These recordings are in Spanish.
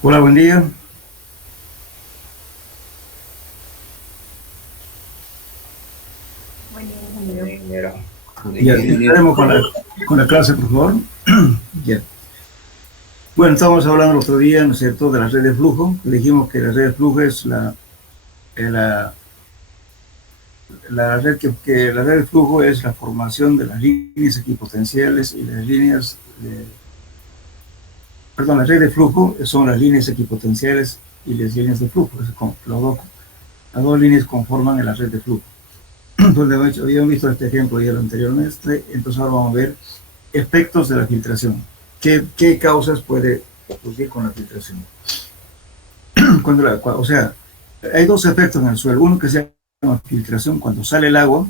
Hola, buen día. Buen día, ingeniero. Ya, empezaremos con la clase, por favor. Ya. Bueno, estábamos hablando el otro día, ¿no es cierto?, de la red de flujo. Dijimos que la red de flujo es la red la red de flujo es la formación de las líneas equipotenciales y las líneas perdón, la red de flujo son las líneas equipotenciales y las líneas de flujo. Las dos líneas conforman la red de flujo. Entonces, habíamos visto este ejemplo ya anteriormente, entonces ahora vamos a ver efectos de la filtración. ¿Qué causas puede ocurrir con la filtración? O sea, hay dos efectos en el suelo. Uno que se llama filtración cuando sale el agua.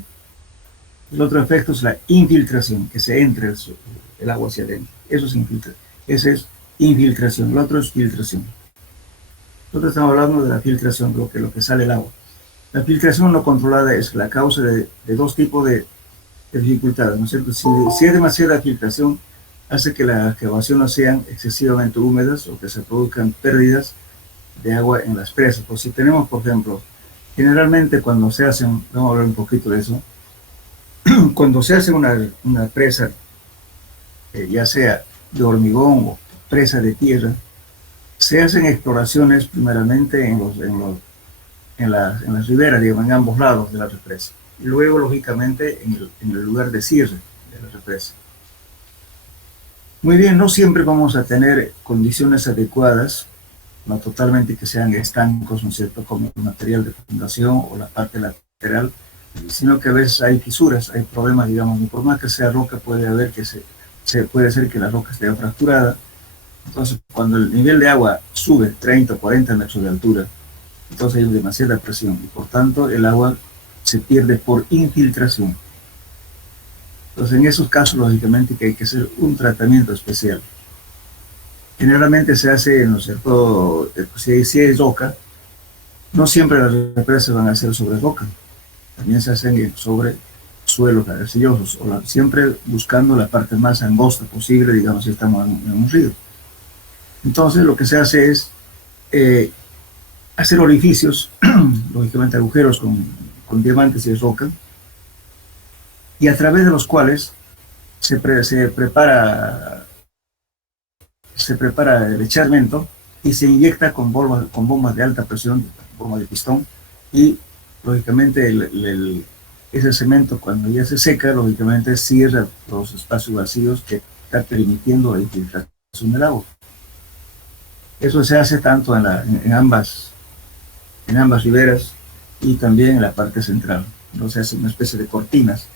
El otro efecto es la infiltración, que se entra el agua hacia adentro. Eso es ese es infiltración. El otro es filtración. Nosotros estamos hablando de la filtración, lo que sale el agua. La filtración no controlada es la causa de dos tipos de dificultades, ¿no es cierto? Si es demasiada filtración, hace que las excavaciones sean excesivamente húmedas o que se produzcan pérdidas de agua en las presas. Pues si tenemos, por ejemplo, generalmente cuando se hacen, vamos a hablar un poquito de eso, cuando se hace una presa, ya sea de hormigón o presa de tierra, se hacen exploraciones primeramente en las riberas, digamos, en ambos lados de la represa. Y luego, lógicamente, en el lugar de cierre de la represa. Muy bien, no siempre vamos a tener condiciones adecuadas, no totalmente que sean estancos, ¿no es cierto?, como el material de fundación o la parte lateral, sino que a veces hay fisuras, hay problemas, digamos, y por más que sea roca, puede haber que puede ser que la roca esté fracturada. Entonces, cuando el nivel de agua sube 30 o 40 metros de altura, entonces hay demasiada presión y por tanto el agua se pierde por infiltración. Entonces, en esos casos, lógicamente, que hay que hacer un tratamiento especial. Generalmente se hace, ¿no es cierto?, si hay roca, no siempre las represas van a ser sobre roca, también se hacen sobre suelos arcillosos, siempre buscando la parte más angosta posible, digamos, si estamos en un río. Entonces, lo que se hace es hacer orificios, lógicamente agujeros con diamantes y roca, y a través de los cuales se prepara el echarmento y se inyecta con bombas de alta presión, bomba de pistón, y lógicamente ese cemento cuando ya se seca, lógicamente cierra los espacios vacíos que está permitiendo la infiltración del agua. Eso se hace tanto en ambas riberas y también en la parte central. Entonces se hace una especie de cortinas,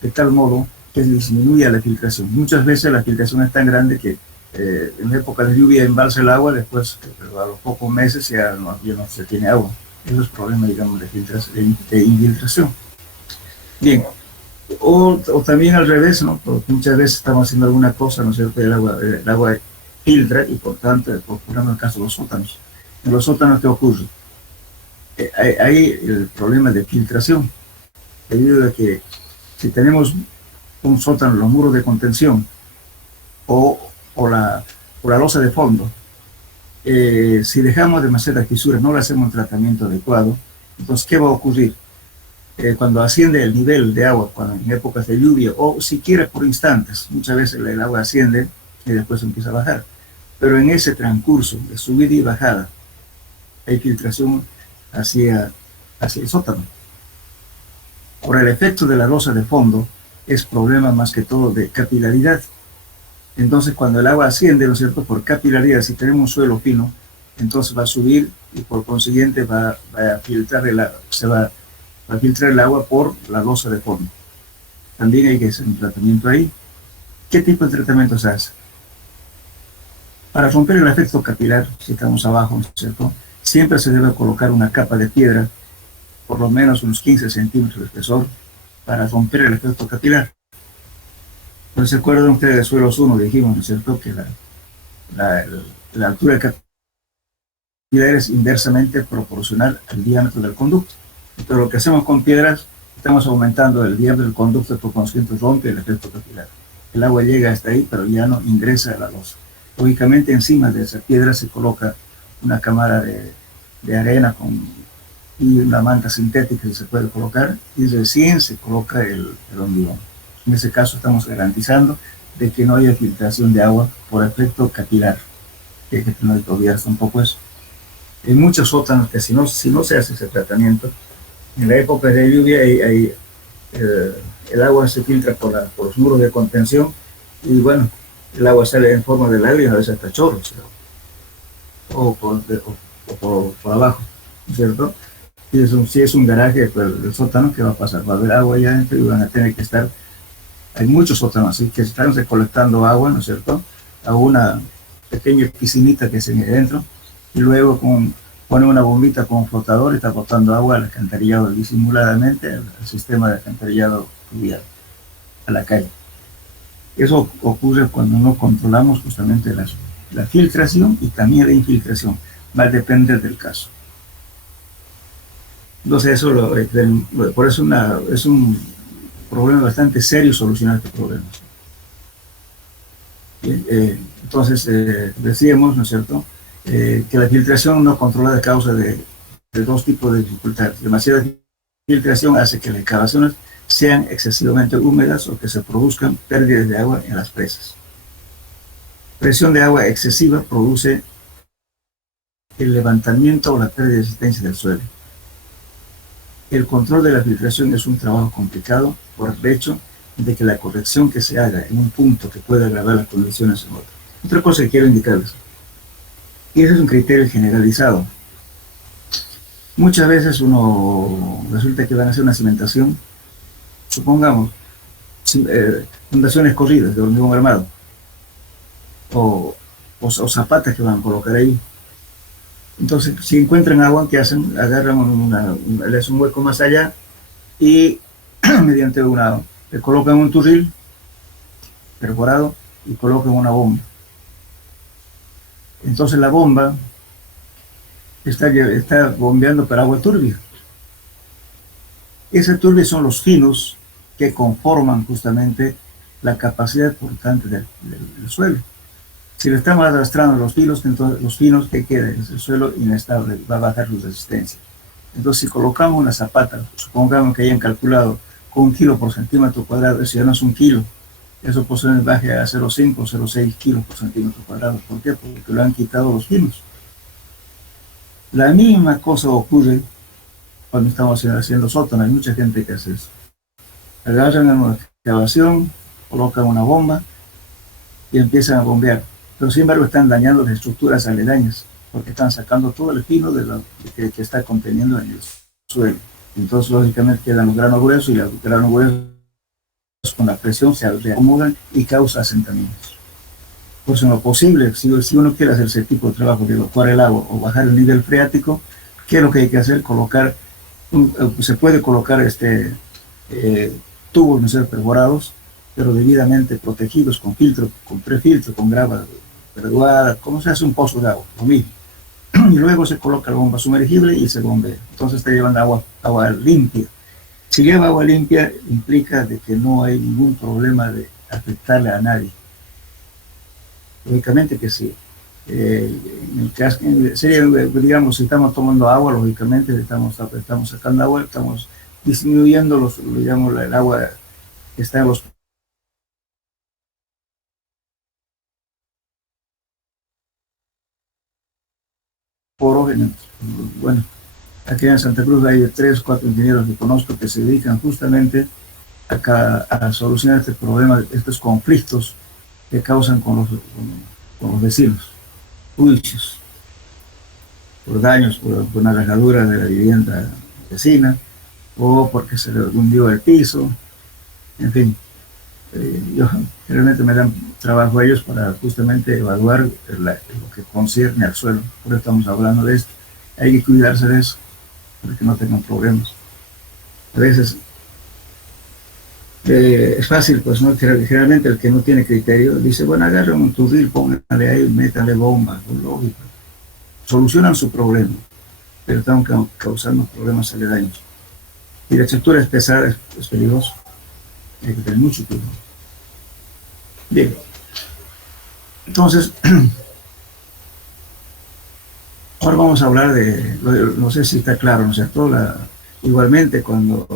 de tal modo que disminuya la filtración. Muchas veces la filtración es tan grande que en época de lluvia embalsa el agua, después a los pocos meses ya no se tiene agua. Eso es problema, digamos, de infiltración. Bien, o también al revés, ¿no? Porque muchas veces estamos haciendo alguna cosa, ¿no es cierto? El agua filtra y por tanto, por ejemplo, en el caso de los sótanos. En los sótanos, ¿qué ocurre? Hay el problema de filtración, debido a que si tenemos un sótano, los muros de contención o, o la losa de fondo, si dejamos demasiadas fisuras, no le hacemos un tratamiento adecuado, entonces, ¿qué va a ocurrir? Cuando asciende el nivel de agua, cuando en épocas de lluvia, o siquiera por instantes, muchas veces el agua asciende y después empieza a bajar. Pero en ese transcurso de subida y bajada, hay filtración hacia el sótano. Por el efecto de la losa de fondo, es problema más que todo de capilaridad. Entonces, cuando el agua asciende, ¿no es cierto?, por capilaridad, si tenemos un suelo fino, entonces va a subir y por consiguiente va a filtrar va a filtrar el agua por la losa de fondo. También hay que hacer un tratamiento ahí. ¿Qué tipo de tratamiento se hace? Para romper el efecto capilar, si estamos abajo, ¿no es cierto?, siempre se debe colocar una capa de piedra, por lo menos unos 15 centímetros de espesor, para romper el efecto capilar. Pues se acuerdan ustedes de suelos 1, dijimos, ¿no es cierto?, que la altura del capilar es inversamente proporcional al diámetro del conducto. Pero lo que hacemos con piedras, estamos aumentando el diámetro del conducto, por consiguiente rompe el efecto capilar. El agua llega hasta ahí, pero ya no ingresa a la losa. Lógicamente, encima de esa piedra se coloca una cámara de arena y una manta sintética que se puede colocar, y recién se coloca el hormigón. En ese caso estamos garantizando de que no haya filtración de agua por efecto capilar, que hay que tener que olvidarse un poco eso. En muchos sótanos que si no se hace ese tratamiento, en la época de lluvia el agua se filtra por los muros de contención y bueno, el agua sale en forma de lágrimas, a veces hasta chorros, o por abajo, ¿no es cierto? Y si es un garaje, pues el sótano, ¿qué va a pasar? Va a haber agua allá adentro y van a tener que estar. Hay muchos sótanos así que están recolectando agua, ¿no es cierto?, a una pequeña piscinita que se ve dentro, y luego ponen una bombita con un flotador y está botando agua al alcantarillado disimuladamente, al sistema de alcantarillado fluvial, a la calle. Eso ocurre cuando no controlamos justamente la filtración y también la infiltración, va a depender del caso. Entonces por eso es un problema bastante serio solucionar este problema. Entonces, decíamos, ¿no es cierto?, que la filtración no controlada causa de dos tipos de dificultades. Demasiada filtración hace que las excavaciones sean excesivamente húmedas o que se produzcan pérdidas de agua en las presas. Presión de agua excesiva produce el levantamiento o la pérdida de resistencia del suelo. El control de la filtración es un trabajo complicado por el hecho de que la corrección que se haga en un punto que pueda agravar las condiciones en otro. Otra cosa que quiero indicarles, y ese es un criterio generalizado. Muchas veces resulta que van a hacer una cimentación, supongamos, fundaciones corridas de hormigón armado, o zapatas que van a colocar ahí. Entonces, si encuentran agua, ¿qué hacen? Agarran le hacen un hueco más allá y mediante le colocan un turril perforado y colocan una bomba. Entonces la bomba está bombeando para agua turbia. Ese turbia son los finos que conforman justamente la capacidad portante del suelo. Si le estamos arrastrando los finos, entonces los finos que quedan, el suelo inestable, va a bajar su resistencia. Entonces, si colocamos una zapata, supongamos que hayan calculado con 1 kilo por centímetro cuadrado, eso ya no es 1 kilo, eso posiblemente baje a 0,5 o 0,6 kilos por centímetro cuadrado. ¿Por qué? Porque lo han quitado los finos. La misma cosa ocurre cuando estamos haciendo sótano. Hay mucha gente que hace eso. Agarran una excavación, colocan una bomba y empiezan a bombear. Pero sin embargo están dañando las estructuras aledañas, porque están sacando todo el fino que está conteniendo en el suelo. Entonces, lógicamente, quedan los granos gruesos y los granos gruesos con la presión se reacomodan y causa asentamientos. Por si no posible, si uno quiere hacer ese tipo de trabajo de evacuar el agua o bajar el nivel freático, ¿qué es lo que hay que hacer? Se puede colocar tubos, no sé, perforados, pero debidamente protegidos con filtro, con prefiltro, con grava graduada, como se hace un pozo de agua, lo mismo. Y luego se coloca la bomba sumergible y se bombea. Entonces está llevando agua limpia. Si lleva agua limpia, implica de que no hay ningún problema de afectarle a nadie. Lógicamente que sí. En el caso, sería, digamos, si estamos tomando agua, lógicamente estamos sacando agua, estamos disminuyendo digamos, el agua que está en los poros. Bueno, aquí en Santa Cruz hay 3, 4 ingenieros que conozco que se dedican justamente a solucionar este problema, estos conflictos que causan con los vecinos, juicios, por daños, por una rajadura de la vivienda vecina, o porque se le hundió el piso, en fin. Yo realmente me dan trabajo a ellos para justamente evaluar lo que concierne al suelo. Por eso estamos hablando de esto. Hay que cuidarse de eso, para que no tengan problemas. A veces es fácil, pues, ¿no? Generalmente el que no tiene criterio dice, bueno, agarren un turril, pónganle ahí, métanle bomba, lógico. Solucionan su problema, pero están causando problemas aledaños. Y la estructura es pesada, es peligroso. Hay que tener mucho cuidado. Bien, entonces, ahora vamos a hablar no sé si está claro, ¿no es cierto? Igualmente, cuando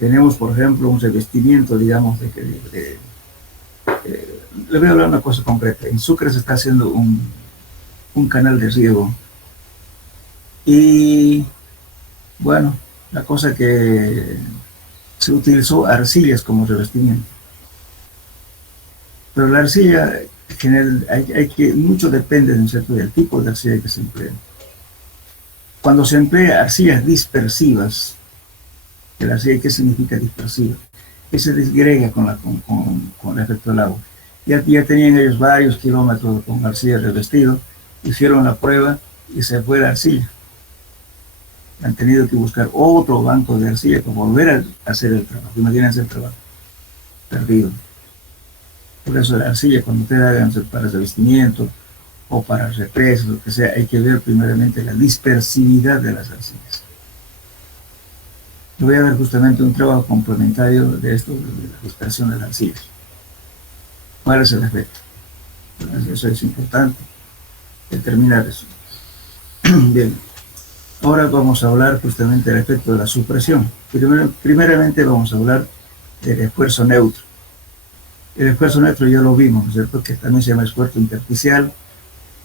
tenemos, por ejemplo, un revestimiento, digamos, le voy a hablar de una cosa concreta. En Sucre se está haciendo un canal de riego. Y, bueno, la cosa que se utilizó arcillas como revestimiento. Pero la arcilla, en general, mucho depende, ¿no es cierto?, del tipo de arcilla que se emplea. Cuando se emplea arcillas dispersivas, la arcilla, ¿qué significa dispersiva? Que se disgrega con el efecto del agua. Ya tenían ellos varios kilómetros con arcilla revestido, hicieron la prueba y se fue la arcilla. Han tenido que buscar otro banco de arcilla para volver a hacer el trabajo. Imagínense el trabajo perdido. Por eso la arcilla, cuando ustedes hagan para revestimiento o para represas, lo que sea, hay que ver primeramente la dispersividad de las arcillas. Yo voy a ver justamente un trabajo complementario de esto, de la dispersión de las arcillas. ¿Cuál es el efecto? Eso es importante, determinar eso. Bien, ahora vamos a hablar justamente del efecto de la supresión. Primeramente vamos a hablar del esfuerzo neutro. El esfuerzo neutro ya lo vimos, ¿no es cierto?, que también se llama esfuerzo intersticial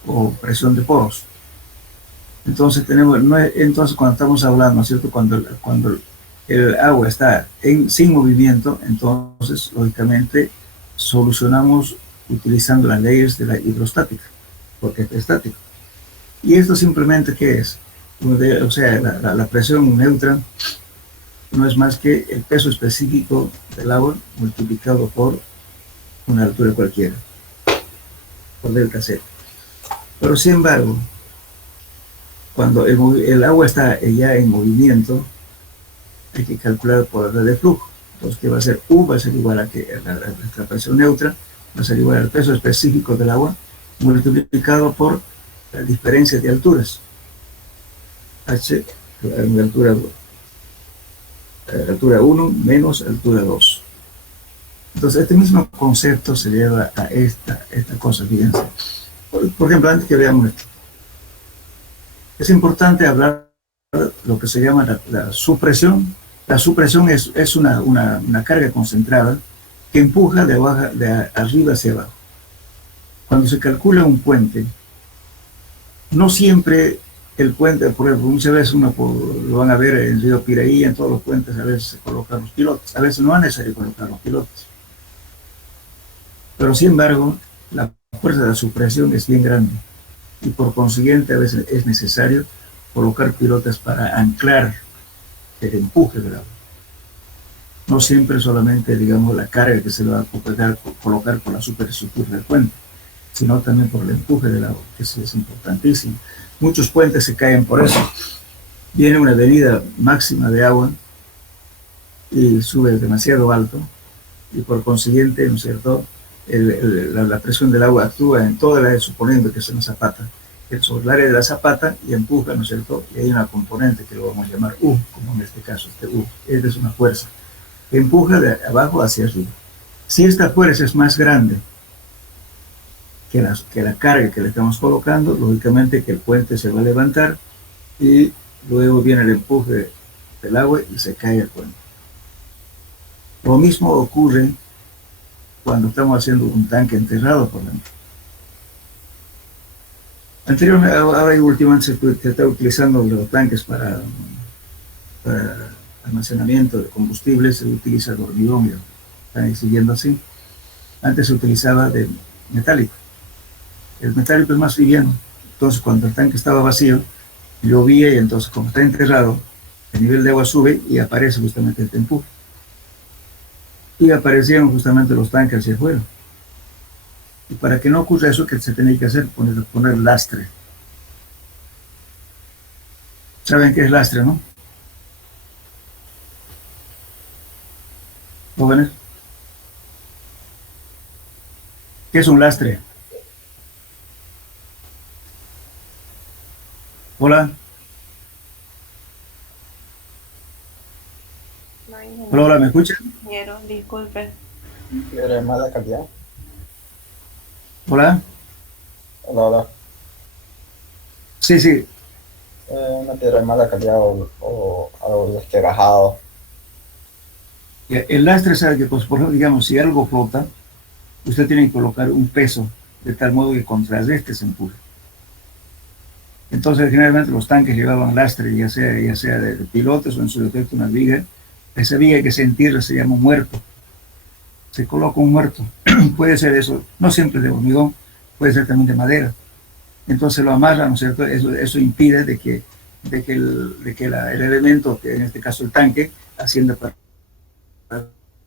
o presión de poros. Entonces entonces cuando estamos hablando, ¿no es cierto?, cuando el agua está sin movimiento, entonces lógicamente solucionamos utilizando las leyes de la hidrostática, porque es estático. Y esto simplemente, ¿qué es? O sea, la presión neutra no es más que el peso específico del agua multiplicado por una altura cualquiera, por delta Z. Pero sin embargo, cuando el agua está ya en movimiento, hay que calcular por la red de flujo. Entonces, ¿qué va a ser? U va a ser igual a que la presión neutra, va a ser igual al peso específico del agua, multiplicado por la diferencia de alturas. H, altura 1 menos altura 2. Entonces, este mismo concepto se lleva a esta cosa, fíjense. Por ejemplo, antes que veamos esto, es importante hablar de lo que se llama la supresión. La supresión es una carga concentrada que empuja de arriba hacia abajo. Cuando se calcula un puente, no siempre el puente, por ejemplo, muchas veces lo van a ver en el río Piraí, en todos los puentes, a veces se colocan los pilotes, a veces no es necesario colocar los pilotes. Pero sin embargo, la fuerza de la supresión es bien grande y por consiguiente a veces es necesario colocar pilotes para anclar el empuje del agua. No siempre solamente, digamos, la carga que se le va a colocar por la superestructura del puente. sino también por el empuje del agua, que eso es importantísimo. Muchos puentes se caen por eso. Viene una avenida máxima de agua y sube demasiado alto, y por consiguiente, ¿no es cierto?, la presión del agua actúa en toda la área, suponiendo que es una zapata, sobre el área de la zapata, y empuja, ¿no es cierto?, y hay una componente que lo vamos a llamar U, como en este caso, este U, esta es una fuerza, que empuja de abajo hacia arriba. Si esta fuerza es más grande que la carga que le estamos colocando, lógicamente que el puente se va a levantar, y luego viene el empuje del agua y se cae el puente. Lo mismo ocurre cuando estamos haciendo un tanque enterrado, por ejemplo. Anteriormente, ahora y últimamente se está utilizando los tanques para almacenamiento de combustible, se utiliza el hormigón, están siguiendo así. Antes se utilizaba de metálico. El metálico es más liviano, entonces cuando el tanque estaba vacío, llovía, y entonces como está enterrado, el nivel de agua sube y aparece justamente este empuje. Y aparecieron justamente los tanques hacia afuera. Y para que no ocurra eso, que se tenía que hacer, poner lastre. ¿Saben qué es lastre, no? Jóvenes, ¿qué es un lastre? Hola. Hola, hola, ¿me escuchan? Disculpe. Piedra de mala calidad. Hola. Hola, hola. Sí, sí. Una piedra de mala calidad o algo desquebrajado. El lastre sabe que, pues, por ejemplo, digamos, si algo flota, usted tiene que colocar un peso de tal modo que contrarreste ese empuje. Entonces, generalmente los tanques llevaban lastre, ya sea de pilotes o en su defecto una viga. Esa viga que se entierra se llama muerto. Se coloca un muerto. Puede ser eso, no siempre de hormigón, puede ser también de madera. Entonces lo amarran, ¿no es cierto? Eso impide de que el elemento, que en este caso el tanque, ascienda para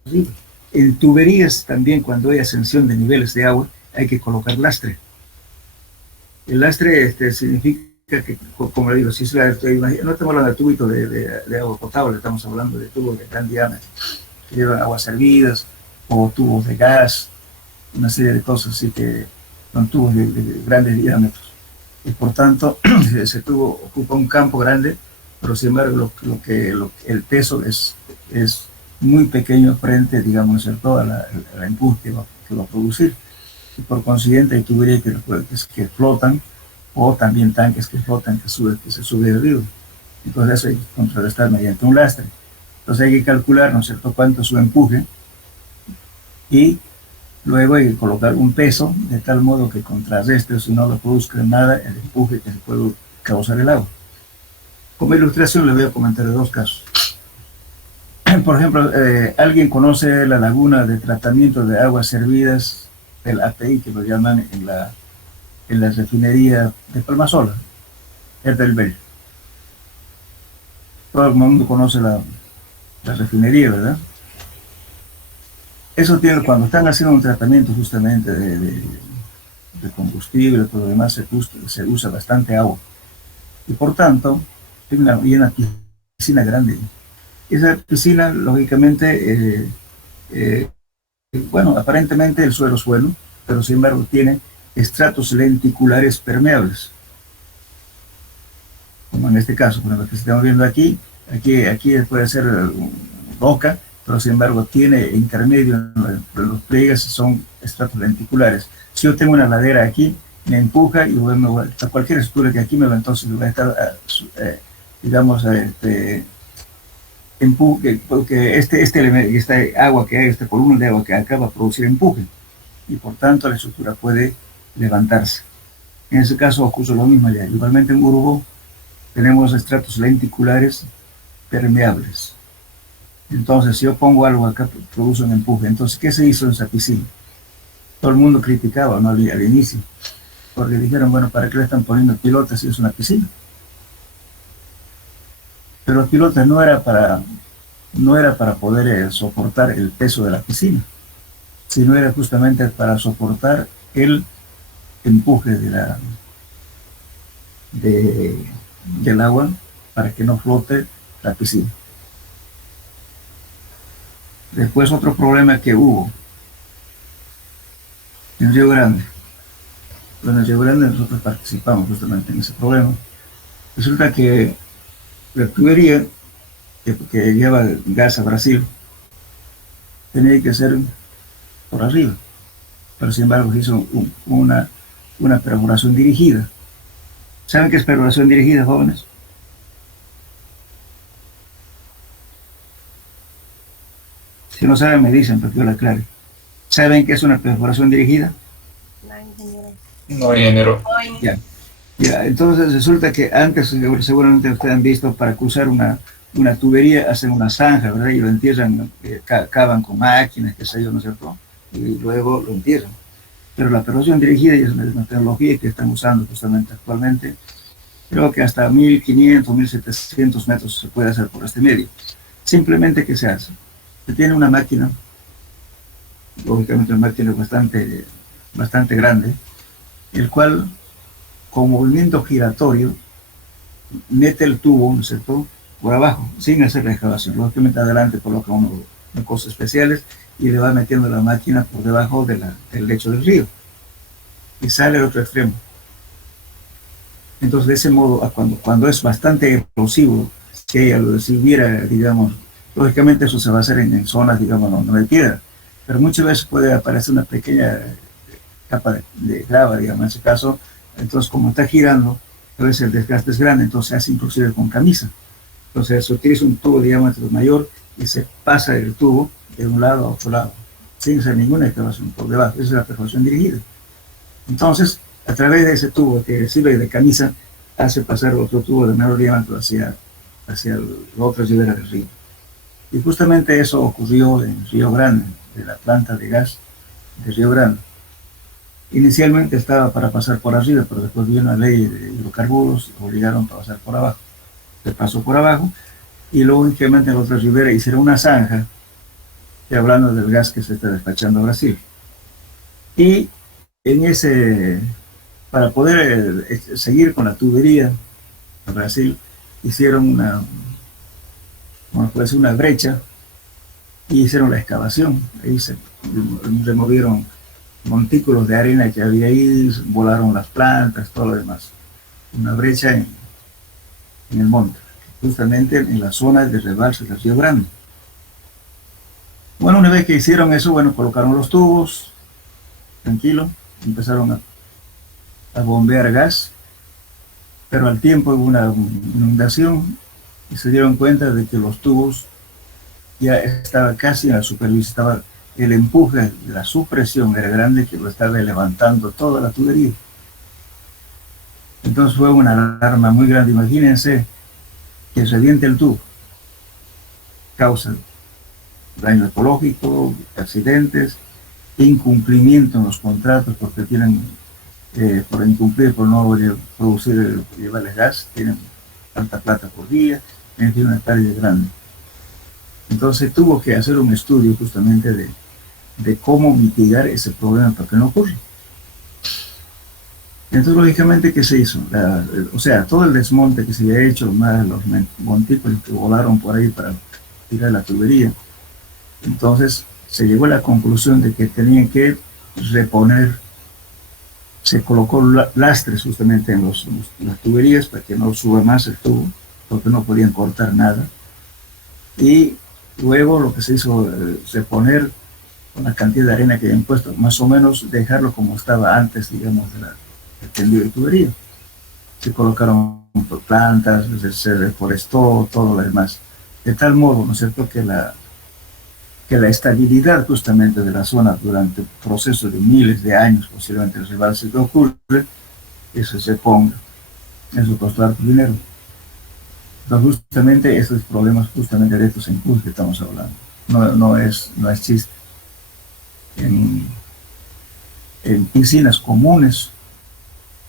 arriba. En tuberías también, cuando hay ascensión de niveles de agua, hay que colocar lastre. El lastre significa que, como le digo, si no estamos hablando de tubito de agua potable, estamos hablando de tubos de gran diámetro, que llevan aguas servidas, o tubos de gas, una serie de cosas, así que son tubos de grandes diámetros. Y por tanto, ese tubo ocupa un campo grande, pero sin embargo el peso es muy pequeño frente, digamos, a todo el empuje que va a producir. Y por consiguiente hay tuberías que flotan, o también tanques que flotan, que se sube el río. Entonces eso hay que contrarrestar mediante un lastre. Entonces hay que calcular, ¿no es cierto?, cuánto es su empuje, y luego hay que colocar un peso de tal modo que contrarreste, o si no lo produzca nada, el empuje que se puede causar el agua. Como ilustración les voy a comentar dos casos. Por ejemplo, alguien conoce la laguna de tratamiento de aguas servidas del API, que lo llaman en la refinería de Palmasola, es del Bell. Todo el mundo conoce la refinería, ¿verdad? Eso tiene, cuando están haciendo un tratamiento justamente de combustible, todo lo demás, se usa bastante agua. Y por tanto, hay una piscina grande. Esa piscina, lógicamente, bueno, aparentemente el suelo es bueno, pero sin embargo tiene estratos lenticulares permeables. Como en este caso, por ejemplo, que estamos viendo aquí puede ser roca, pero sin embargo tiene intermedio en los pliegues, son estratos lenticulares. Si yo tengo una ladera aquí, me empuja, y bueno, cualquier estructura que aquí me va, entonces va a estar, digamos, empuje, porque esta agua que hay, esta columna de agua que acaba a producir empuje, y por tanto la estructura puede levantarse. En ese caso ocurre lo mismo allá. Igualmente en Urubó tenemos estratos lenticulares permeables. Entonces, si yo pongo algo acá, produce un empuje. Entonces, ¿qué se hizo en esa piscina? Todo el mundo criticaba, ¿no?, al inicio, porque dijeron, bueno, ¿para qué le están poniendo pilotes si es una piscina? Pero los pilotes no era para poder soportar el peso de la piscina, sino era justamente para soportar empuje del agua para que no flote la piscina. Después otro problema que hubo en Río Grande. Bueno, en Río Grande nosotros participamos justamente en ese problema. Resulta que la tubería que lleva gas a Brasil tenía que ser por arriba, pero sin embargo se hizo una perforación dirigida. ¿Saben qué es perforación dirigida, jóvenes? Si no saben, me dicen para que yo la aclare. ¿Saben qué es una perforación dirigida? No, ingeniero. Ya. Ya, entonces resulta que antes, seguramente ustedes han visto, para cruzar una tubería hacen una zanja, ¿verdad? Y lo entierran, cavan con máquinas, qué sé yo, ¿no es cierto? Y luego lo entierran. Pero la perforación dirigida es una tecnología que están usando justamente actualmente. Creo que hasta 1500, 1700 metros se puede hacer por este medio. Simplemente, ¿qué se hace? Se tiene una máquina, lógicamente una máquina bastante grande, el cual con movimiento giratorio mete el tubo, ¿no es cierto?, por abajo, sin hacer la excavación. Lógicamente adelante coloca unas cosas especiales y le va metiendo la máquina por debajo del lecho del río y sale al otro extremo. Entonces, de ese modo, cuando es bastante explosivo, si hubiera, digamos, lógicamente eso se va a hacer en zonas, digamos, no de piedra, pero muchas veces puede aparecer una pequeña capa de grava, digamos, en ese caso. Entonces, como está girando, a veces el desgaste es grande, entonces se hace inclusive con camisa. Entonces, se utiliza un tubo de diámetro mayor y se pasa el tubo de un lado a otro lado, sin hacer ninguna excavación por debajo. Esa es la perforación dirigida. Entonces, a través de ese tubo que sirve de camisa, hace pasar otro tubo de menor diámetro hacia la otra ribera del río. Y justamente eso ocurrió en Río Grande, de la planta de gas de Río Grande. Inicialmente estaba para pasar por arriba, pero después vino la ley de hidrocarburos y obligaron a pasar por abajo. Se pasó por abajo y luego únicamente en la otra ribera hicieron una zanja, y hablando del gas que se está despachando a Brasil. Y para poder seguir con la tubería a Brasil, hicieron una brecha y hicieron la excavación. Ahí se removieron montículos de arena que había ahí, volaron las plantas, todo lo demás. Una brecha en el monte, justamente en la zona de rebalse del Río Grande. Bueno, una vez que hicieron eso, bueno, colocaron los tubos, tranquilo, empezaron a bombear gas, pero al tiempo hubo una inundación y se dieron cuenta de que los tubos ya estaban casi en la superficie, el empuje de la supresión era grande, que lo estaba levantando toda la tubería. Entonces fue una alarma muy grande. Imagínense que reviente el tubo, causa daño ecológico, accidentes, incumplimiento en los contratos porque tienen, por incumplir, por no producir, llevarles gas, tienen tanta plata por día, tienen una pérdida grande. Entonces tuvo que hacer un estudio justamente de cómo mitigar ese problema para que no ocurra. Entonces, lógicamente, ¿qué se hizo? O sea, todo el desmonte que se había hecho, más los montículos que volaron por ahí para tirar la tubería. Entonces, se llegó a la conclusión de que tenían que reponer, se colocó lastres justamente en las tuberías para que no suba más el tubo, porque no podían cortar nada. Y luego lo que se hizo, reponer con la cantidad de arena que habían puesto, más o menos dejarlo como estaba antes, digamos, del tendido de tubería. Se colocaron plantas, se reforestó, todo lo demás. De tal modo, ¿no es cierto?, que la estabilidad justamente de la zona durante el proceso de miles de años, posiblemente el rebalse que ocurre, eso se ponga. Eso costó harto dinero. Entonces, justamente esos problemas justamente de estos impulsos que estamos hablando. No es chiste. En piscinas comunes,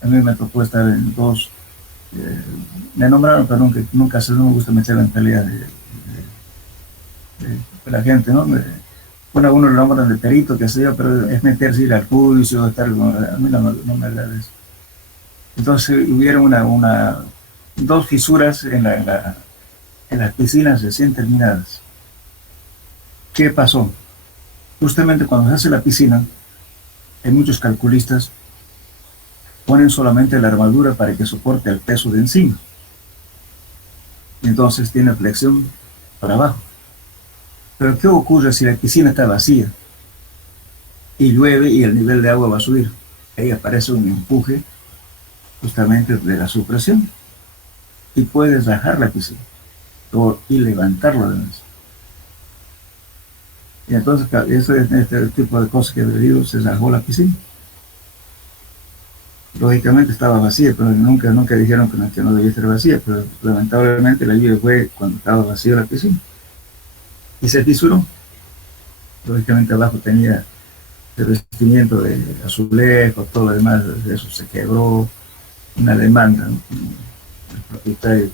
a mí me tocó estar en dos, me nombraron, pero nunca no me gusta meter en pelea de la gente, ¿no? Bueno, a uno lo nombran de perito, que sé yo, pero es meterse, ir al juicio, estar, a mí no me agrada eso. Entonces hubieron dos fisuras en las piscinas recién terminadas. ¿Qué pasó? Justamente cuando se hace la piscina, hay muchos calculistas ponen solamente la armadura para que soporte el peso de encima. Y entonces tiene flexión para abajo. Pero ¿qué ocurre si la piscina está vacía y llueve y el nivel de agua va a subir? Ahí aparece un empuje justamente de la supresión y puedes bajar la piscina y levantarlo además. Y entonces eso es este tipo de cosas que he dicho, se bajó la piscina. Lógicamente estaba vacía, pero nunca dijeron que no debía estar vacía, pero lamentablemente la lluvia fue cuando estaba vacía la piscina. Y se fisuró. Lógicamente abajo tenía el revestimiento de azulejos, todo lo demás, de eso se quebró, una demanda, ¿no? El propietario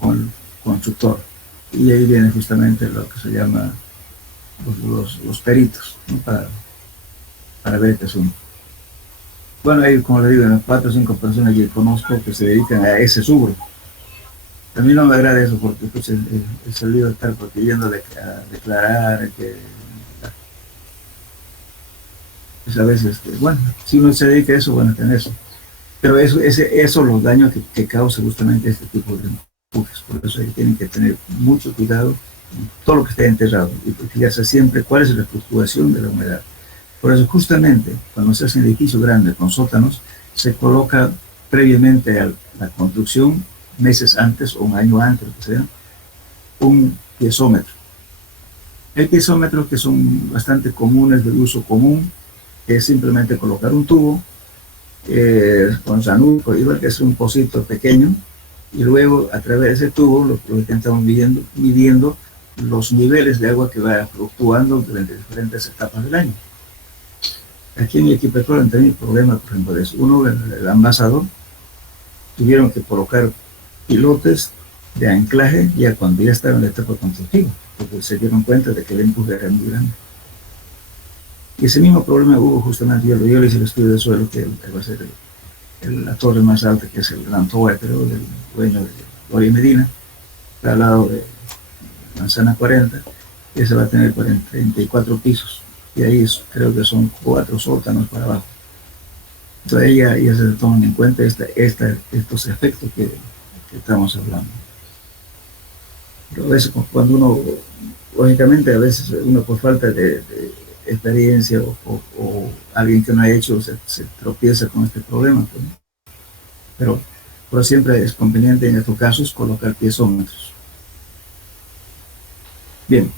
con el constructor. Y ahí viene justamente lo que se llama los peritos, ¿no? Para ver este asunto. Bueno, hay, como le digo, 4 o 5 personas que conozco que se dedican a ese rubro. A mí no me agrada eso porque pues, el salido de estar porque yendo a declarar que pues, a veces, bueno, si uno se dedica a eso, bueno, está en eso. Pero eso los daños que causa justamente este tipo de empujes. Por eso tienen que tener mucho cuidado en todo lo que esté enterrado y fijarse siempre cuál es la fluctuación de la humedad. Por eso justamente cuando se hace un edificio grande con sótanos, se coloca previamente a la construcción, meses antes o un año antes, lo que sea, un piezómetro. Hay piezómetros que son bastante comunes, de uso común, que es simplemente colocar un tubo con sanuco, igual que es un pocito pequeño, y luego a través de ese tubo lo que estamos midiendo los niveles de agua que va fluctuando durante diferentes etapas del año. Aquí en Equipetrol han tenido problemas, por ejemplo, de eso. Uno, el envasador, tuvieron que colocar pilotes de anclaje ya cuando ya estaba en la etapa constructiva, porque se dieron cuenta de que el empuje era muy grande. Y ese mismo problema hubo justamente, yo le hice el estudio de suelo, que va a ser la torre más alta, que es el Gran Tower, pero del dueño de Gloria Medina, está al lado de Manzana 40, y ese va a tener 34 pisos, y ahí creo que son 4 sótanos para abajo. Entonces ya se toman en cuenta estos efectos que estamos hablando. Pero a veces cuando uno, lógicamente a veces uno por falta de experiencia o alguien que no ha hecho se tropieza con este problema, pues. Pero siempre es conveniente en estos casos colocar piezómetros. Bien,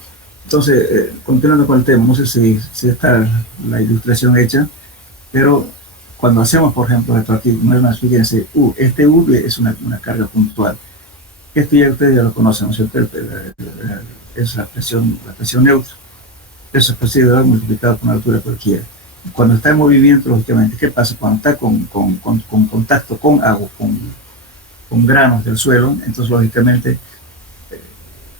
entonces continuando con el tema, no sé si está la ilustración hecha, pero cuando hacemos, por ejemplo, esto aquí, no es más, fíjense, este U es una carga puntual. Esto ya ustedes ya lo conocen, ¿no es cierto? Es la presión neutra. Eso es presión multiplicado por una altura cualquiera. Cuando está en movimiento, lógicamente, ¿qué pasa? Cuando está con contacto con agua, con granos del suelo, entonces, lógicamente,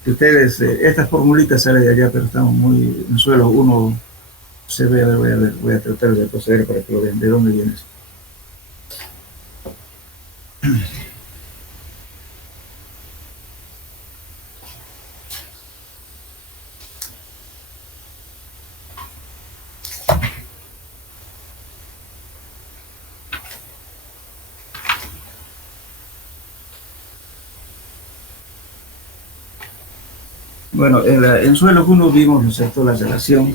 si ustedes, esta formulita sale de allá, pero estamos muy en el suelo, uno se ve, a ver, voy a tratar de proceder para que lo vean, ¿de dónde viene eso? Bueno, en suelos uno vimos, ¿no es cierto?, la relación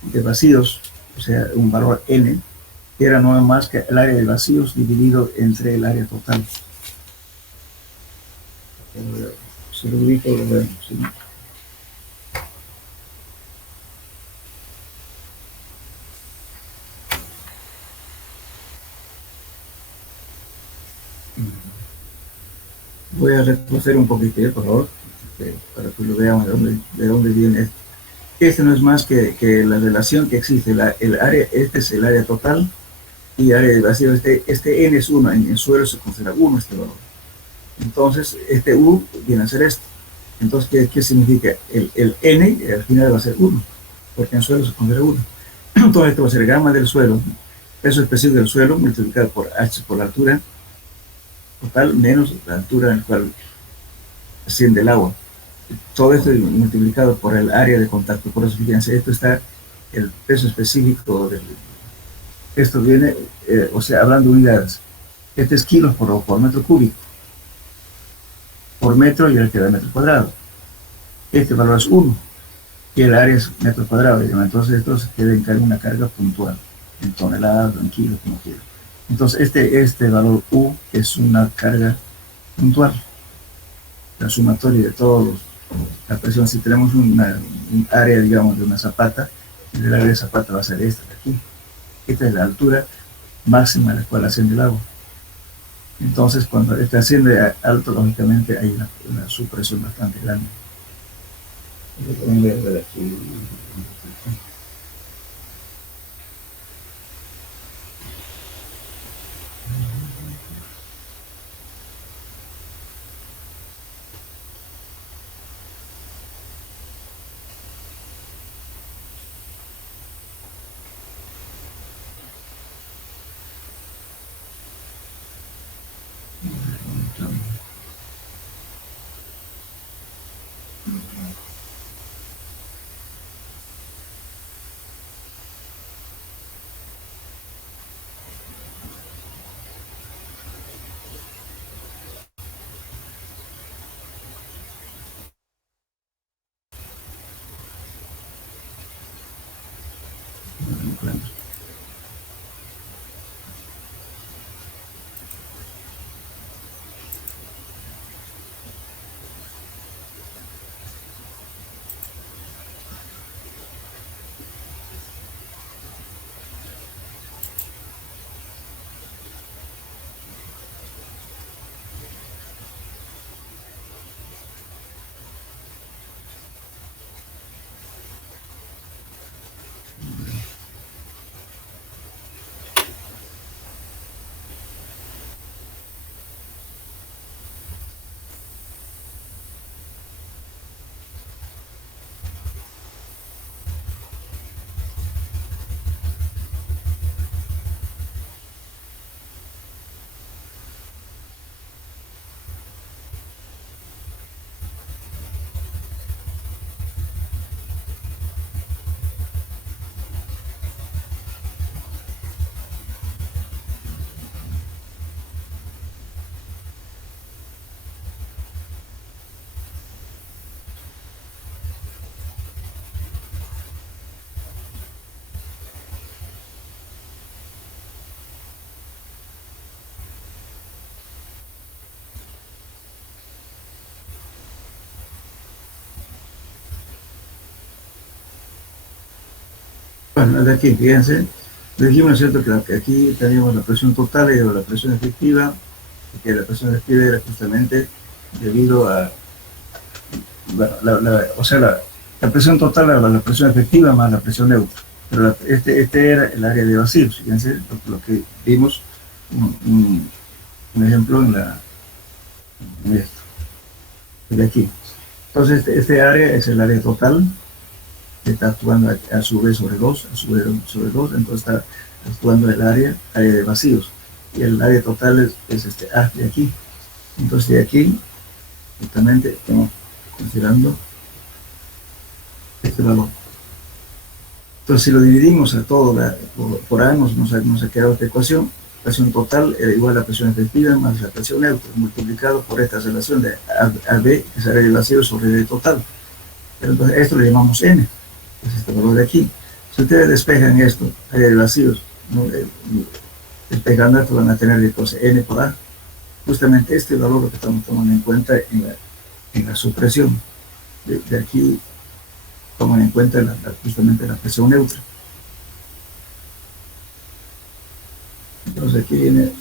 de vacíos, o sea, un valor n, que era no más que el área de vacíos dividido entre el área total. Se lo ubico, lo vemos, ¿sí? Voy a retroceder un poquito, por favor, para que lo veamos de dónde viene esto. Este no es más que la relación que existe, el área, este es el área total y área de vacío, este n es 1, en el suelo se considera 1 este valor. Entonces, este U viene a ser esto. Entonces, ¿qué significa? El n al final va a ser 1, porque en el suelo se pondrá 1. Entonces, esto va a ser gamma del suelo, peso específico del suelo multiplicado por h por la altura total menos la altura en la cual asciende el agua. Todo esto multiplicado por el área de contacto. Por eso, fíjense, esto está el peso específico del. Esto viene, o sea, hablando de unidades. Este es kilos por metro cúbico, por metro y el que da metro cuadrado. Este valor es 1 y el área es metro cuadrado. Entonces, esto se queda en una carga puntual, en toneladas, en kilos, como quiera. Entonces, este valor U es una carga puntual, la sumatoria de todos la presión. Si tenemos un área, digamos, de una zapata, el área de zapata va a ser esta de aquí. Esta es la altura máxima a la cual asciende el agua. Entonces, cuando este asciende alto, lógicamente hay una supresión bastante grande. Bueno, de aquí, fíjense, dijimos, ¿cierto?, que aquí teníamos la presión total y la presión efectiva, que la presión efectiva era justamente debido a, bueno, o sea, la presión total era la presión efectiva más la presión neutra. Pero este era el área de vacíos, fíjense, lo que vimos, un ejemplo en esto, de aquí. Entonces, este área es el área total, que está actuando a su vez sobre 2, a su vez sobre 2, entonces está actuando el área de vacíos. Y el área total es este A de aquí. Entonces, de aquí, justamente, estamos considerando este valor. Entonces, si lo dividimos a todo por A, nos ha quedado esta ecuación. La presión total era igual a la presión efectiva más la presión neutra, multiplicado por esta relación de AB, que es área de vacío sobre área total. Pero entonces, esto le llamamos N, es este valor de aquí. Si ustedes despejan esto, área de vacíos, ¿no? Despejando esto, van a tener entonces N por A. Justamente este valor lo que estamos tomando en cuenta en la supresión. De aquí toman en cuenta justamente la presión neutra. Entonces aquí viene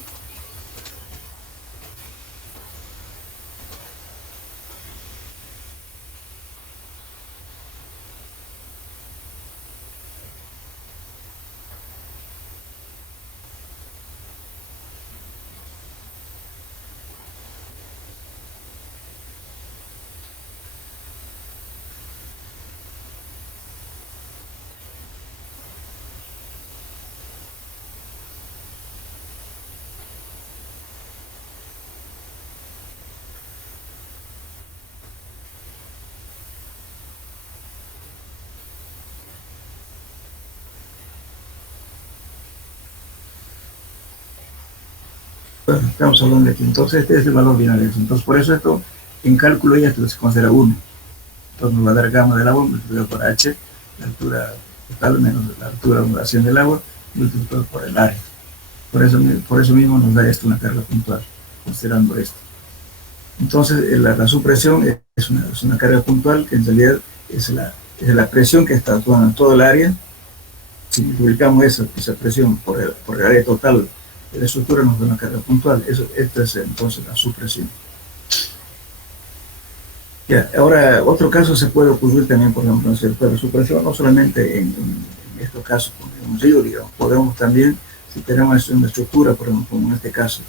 Bueno, estamos hablando de aquí. Entonces, este es el valor binario. Entonces, por eso esto, en cálculo ya esto se considera 1. Entonces, nos va a dar gamma del agua multiplicado por H, la altura total menos la altura de ondulación del agua, multiplicado por el área. Por eso mismo nos da esto una carga puntual, considerando esto. Entonces, la supresión es una carga puntual que en realidad es la presión que está actuando en todo el área. Si multiplicamos esa presión por el área total de la estructura, nos da una carga puntual. Esta es entonces la supresión. Ya, ahora, otro caso se puede ocurrir también, por ejemplo, en la supresión, no solamente en estos casos, en un río, digamos, podemos también, si tenemos una estructura, por ejemplo, como en este caso,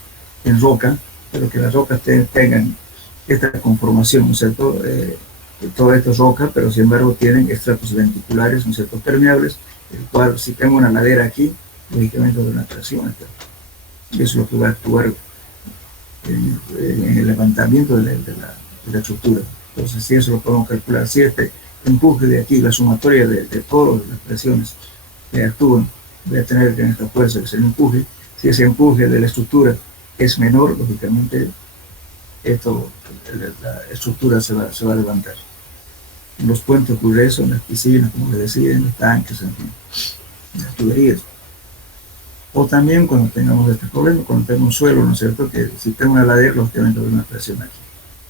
en roca, pero que las rocas tengan esta conformación, ¿no es cierto? Todo esto es roca, pero sin embargo tienen estratos denticulares, ¿no es cierto? Permeables, el cual, si tengo una ladera aquí, lógicamente de una tracción, y eso es lo que va a actuar en el levantamiento de la estructura. Entonces, si eso lo podemos calcular, si este empuje de aquí, la sumatoria de todas las presiones que actúan, voy a tener en esta fuerza que es el empuje. Si ese empuje de la estructura es menor, lógicamente, la estructura se va a levantar. En los puentes ocurre eso, en las piscinas, como les decía, en los tanques, en fin, en las tuberías. O también cuando tengamos este problema, cuando tengo un suelo, ¿no es cierto? Que si tengo una ladera, lógicamente hay una presión aquí.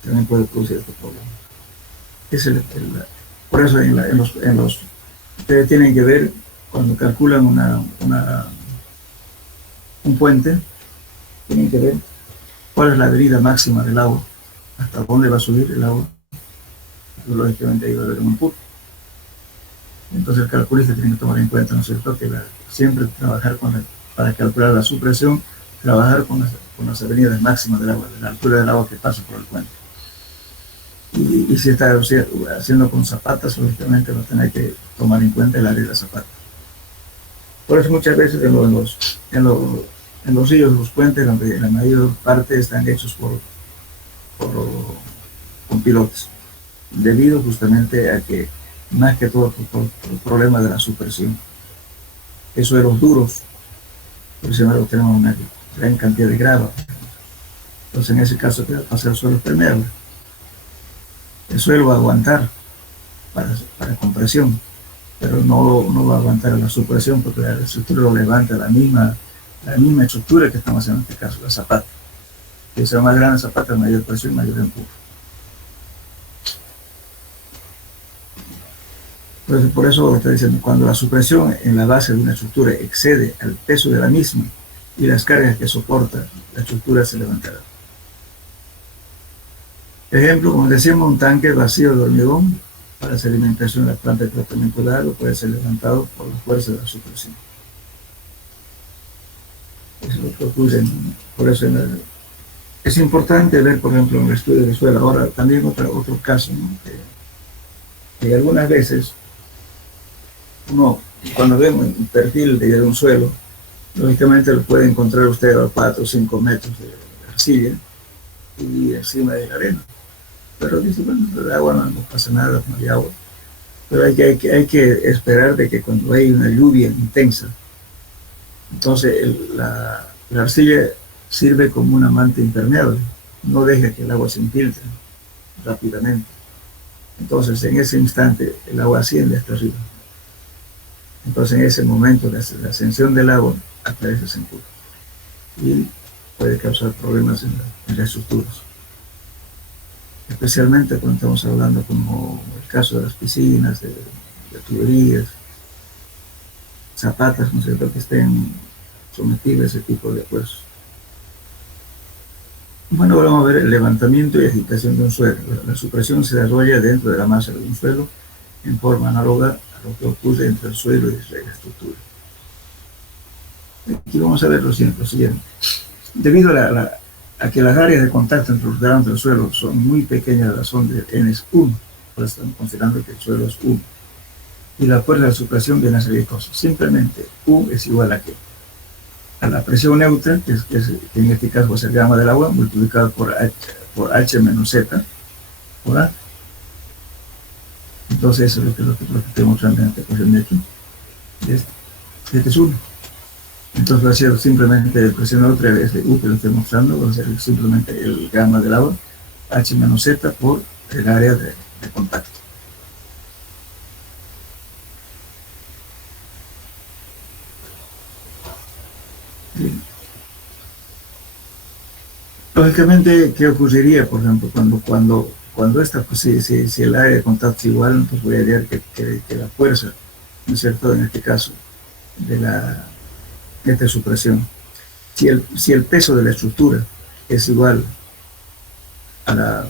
También puede producir este problema. Por eso ustedes tienen que ver, cuando calculan un puente, tienen que ver cuál es la debida máxima del agua, hasta dónde va a subir el agua. Lógicamente ahí va a haber un empuje. Entonces el calculista tiene que tomar en cuenta, ¿no es cierto?, que siempre trabajar para calcular la supresión, trabajar con las avenidas máximas del agua, de la altura del agua que pasa por el puente. Y si está haciendo con zapatas, lógicamente va a tener que tomar en cuenta el área de la zapata. Por eso muchas veces en los ríos, los puentes, la mayor parte están hechos con pilotes, debido justamente a que, más que todo por el problema de la supresión. Eso de los duros, por ejemplo, tenemos una gran cantidad de grava. Entonces en ese caso te va a pasar suelo permeable. El suelo va a aguantar para compresión, pero no va a aguantar la supresión porque la estructura lo levanta la misma estructura que estamos haciendo en este caso, la zapata. Que sea más grande la zapata, mayor presión, mayor empuje. Entonces, por eso está diciendo, cuando la supresión en la base de una estructura excede al peso de la misma y las cargas que soporta, la estructura se levantará. Ejemplo, como decíamos, un tanque vacío de hormigón para hacer alimentación de la planta de tratamiento de agua puede ser levantado por la fuerza de la supresión. Eso es lo que ocurre. Por eso es importante ver, por ejemplo, en el estudio del suelo. Ahora, también otro caso, ¿no? que algunas veces uno, cuando ve un perfil de un suelo, lógicamente lo puede encontrar usted a 4 o 5 metros de arcilla y encima de la arena. Pero dice, bueno, el agua no pasa nada, no hay agua. Pero hay que esperar de que cuando hay una lluvia intensa, entonces la arcilla sirve como una manta impermeable, no deja que el agua se infiltre rápidamente. Entonces en ese instante el agua asciende hasta arriba. Entonces en ese momento la ascensión del agua aparece ese empuje y puede causar problemas en las estructuras. Especialmente cuando estamos hablando como el caso de las piscinas, de tuberías, zapatas, ¿no es cierto?, que estén sometidas a ese tipo de esfuerzos. Bueno, ahora vamos a ver el levantamiento y agitación de un suelo. La supresión se desarrolla dentro de la masa de un suelo en forma análoga a lo que ocurre entre el suelo y la estructura. Aquí vamos a ver lo siguiente. Debido a que las áreas de contacto entre los granos del suelo son muy pequeñas, la razón de n es 1, pues estamos considerando que el suelo es 1. Y la fuerza de supresión viene a ser cosa. Simplemente U es igual a qué? A la presión neutra, que en este caso va a ser gamma del agua, multiplicado por H menos Z, por A. Entonces eso es lo que tenemos realmente en esta ecuación de aquí. Este es 1. Entonces va a ser simplemente presión neutra, es U que lo estoy mostrando, va a ser simplemente el gamma del agua, H menos Z por el área de contacto. Bien. Lógicamente, ¿qué ocurriría, por ejemplo, cuando esta, pues, si el área de contacto es igual, pues voy a hallar que la fuerza, ¿no es cierto?, en este caso, de esta supresión. Si el peso de la estructura es igual a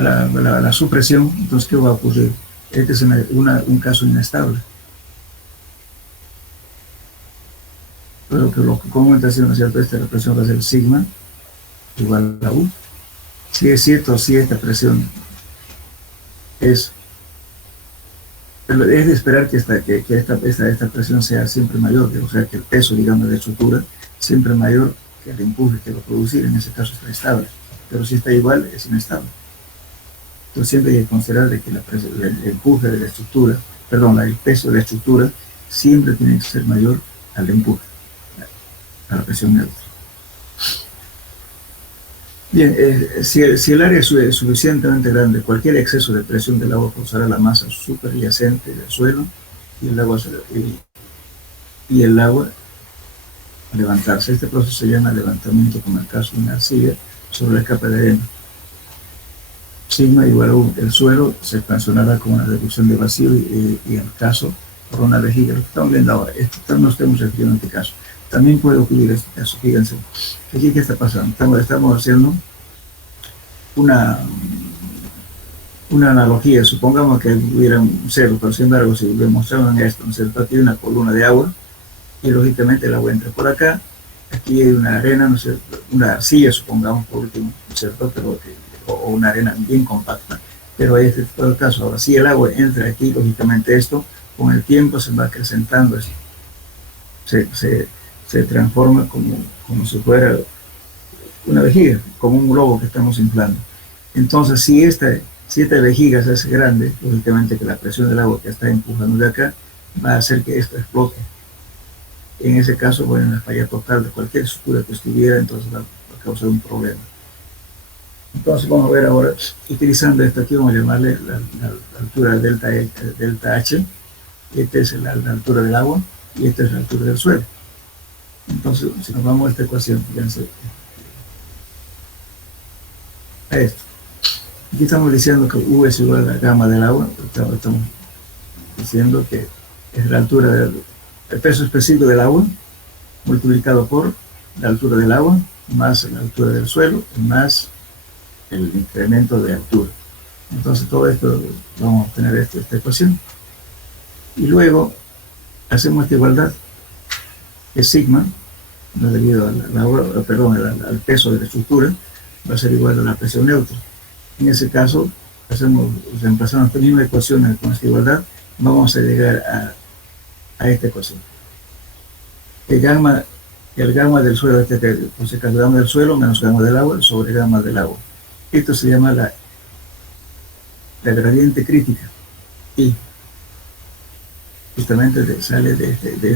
la supresión, entonces, ¿qué va a ocurrir? Este es un caso inestable. Pero que lo que comúnmente hacemos, ¿no es cierto? Esta presión va a ser sigma igual a U. Si es cierto, si esta presión es de esperar que esta presión sea siempre mayor, o sea, que el peso, digamos, de la estructura siempre mayor que el empuje que va a producir, en ese caso está estable. Pero si está igual, es inestable. Entonces siempre hay que considerar de que el empuje de la estructura, perdón, el peso de la estructura siempre tiene que ser mayor al empuje, a la presión neutra. Bien, si el área es suficientemente grande, cualquier exceso de presión del agua causará la masa superadyacente del suelo y el agua levantarse. Este proceso se llama levantamiento, como el caso de una arcilla sobre la capa de arena. Sigma igual a U. El suelo se expansionará con una reducción de vacío y el caso por una vejiga. Lo que estamos viendo ahora, no estamos refiriendo a este caso. También puede ocurrir este caso. Fíjense, aquí ¿qué está pasando? Estamos haciendo una analogía. Supongamos que hubiera un cerro, pero sin embargo, si demostraron esto, ¿no es cierto? Aquí hay una columna de agua y lógicamente el agua entra por acá. Aquí hay una arena, ¿no es cierto? Una arcilla, supongamos, por último, ¿no es cierto? Pero, o una arena bien compacta. Pero ahí es todo el caso. Ahora, si el agua entra aquí, lógicamente esto, con el tiempo se va acrecentando, se transforma como si fuera una vejiga, como un globo que estamos inflando. Entonces, si esta vejiga se hace grande, lógicamente que la presión del agua que está empujando de acá va a hacer que esto explote. En ese caso, bueno, la falla total de cualquier estructura que estuviera, entonces va a causar un problema. Entonces vamos a ver ahora, utilizando esto aquí, vamos a llamarle la altura delta H. Esta es la altura del agua y esta es la altura del suelo. Entonces, si nos vamos a esta ecuación, fíjense, a esto. Aquí estamos diciendo que U es igual a la gamma del agua, estamos diciendo que es la altura el peso específico del agua multiplicado por la altura del agua más la altura del suelo más el incremento de altura. Entonces todo esto vamos a obtener esta ecuación y luego hacemos esta igualdad que sigma, no debido al peso de la estructura, va a ser igual a la presión neutra. En ese caso, reemplazamos esta misma ecuación con esta igualdad, vamos a llegar a esta ecuación. El gamma del suelo, pues el gamma del suelo menos gamma del agua sobre gamma del agua. Esto se llama la gradiente crítica y justamente sale de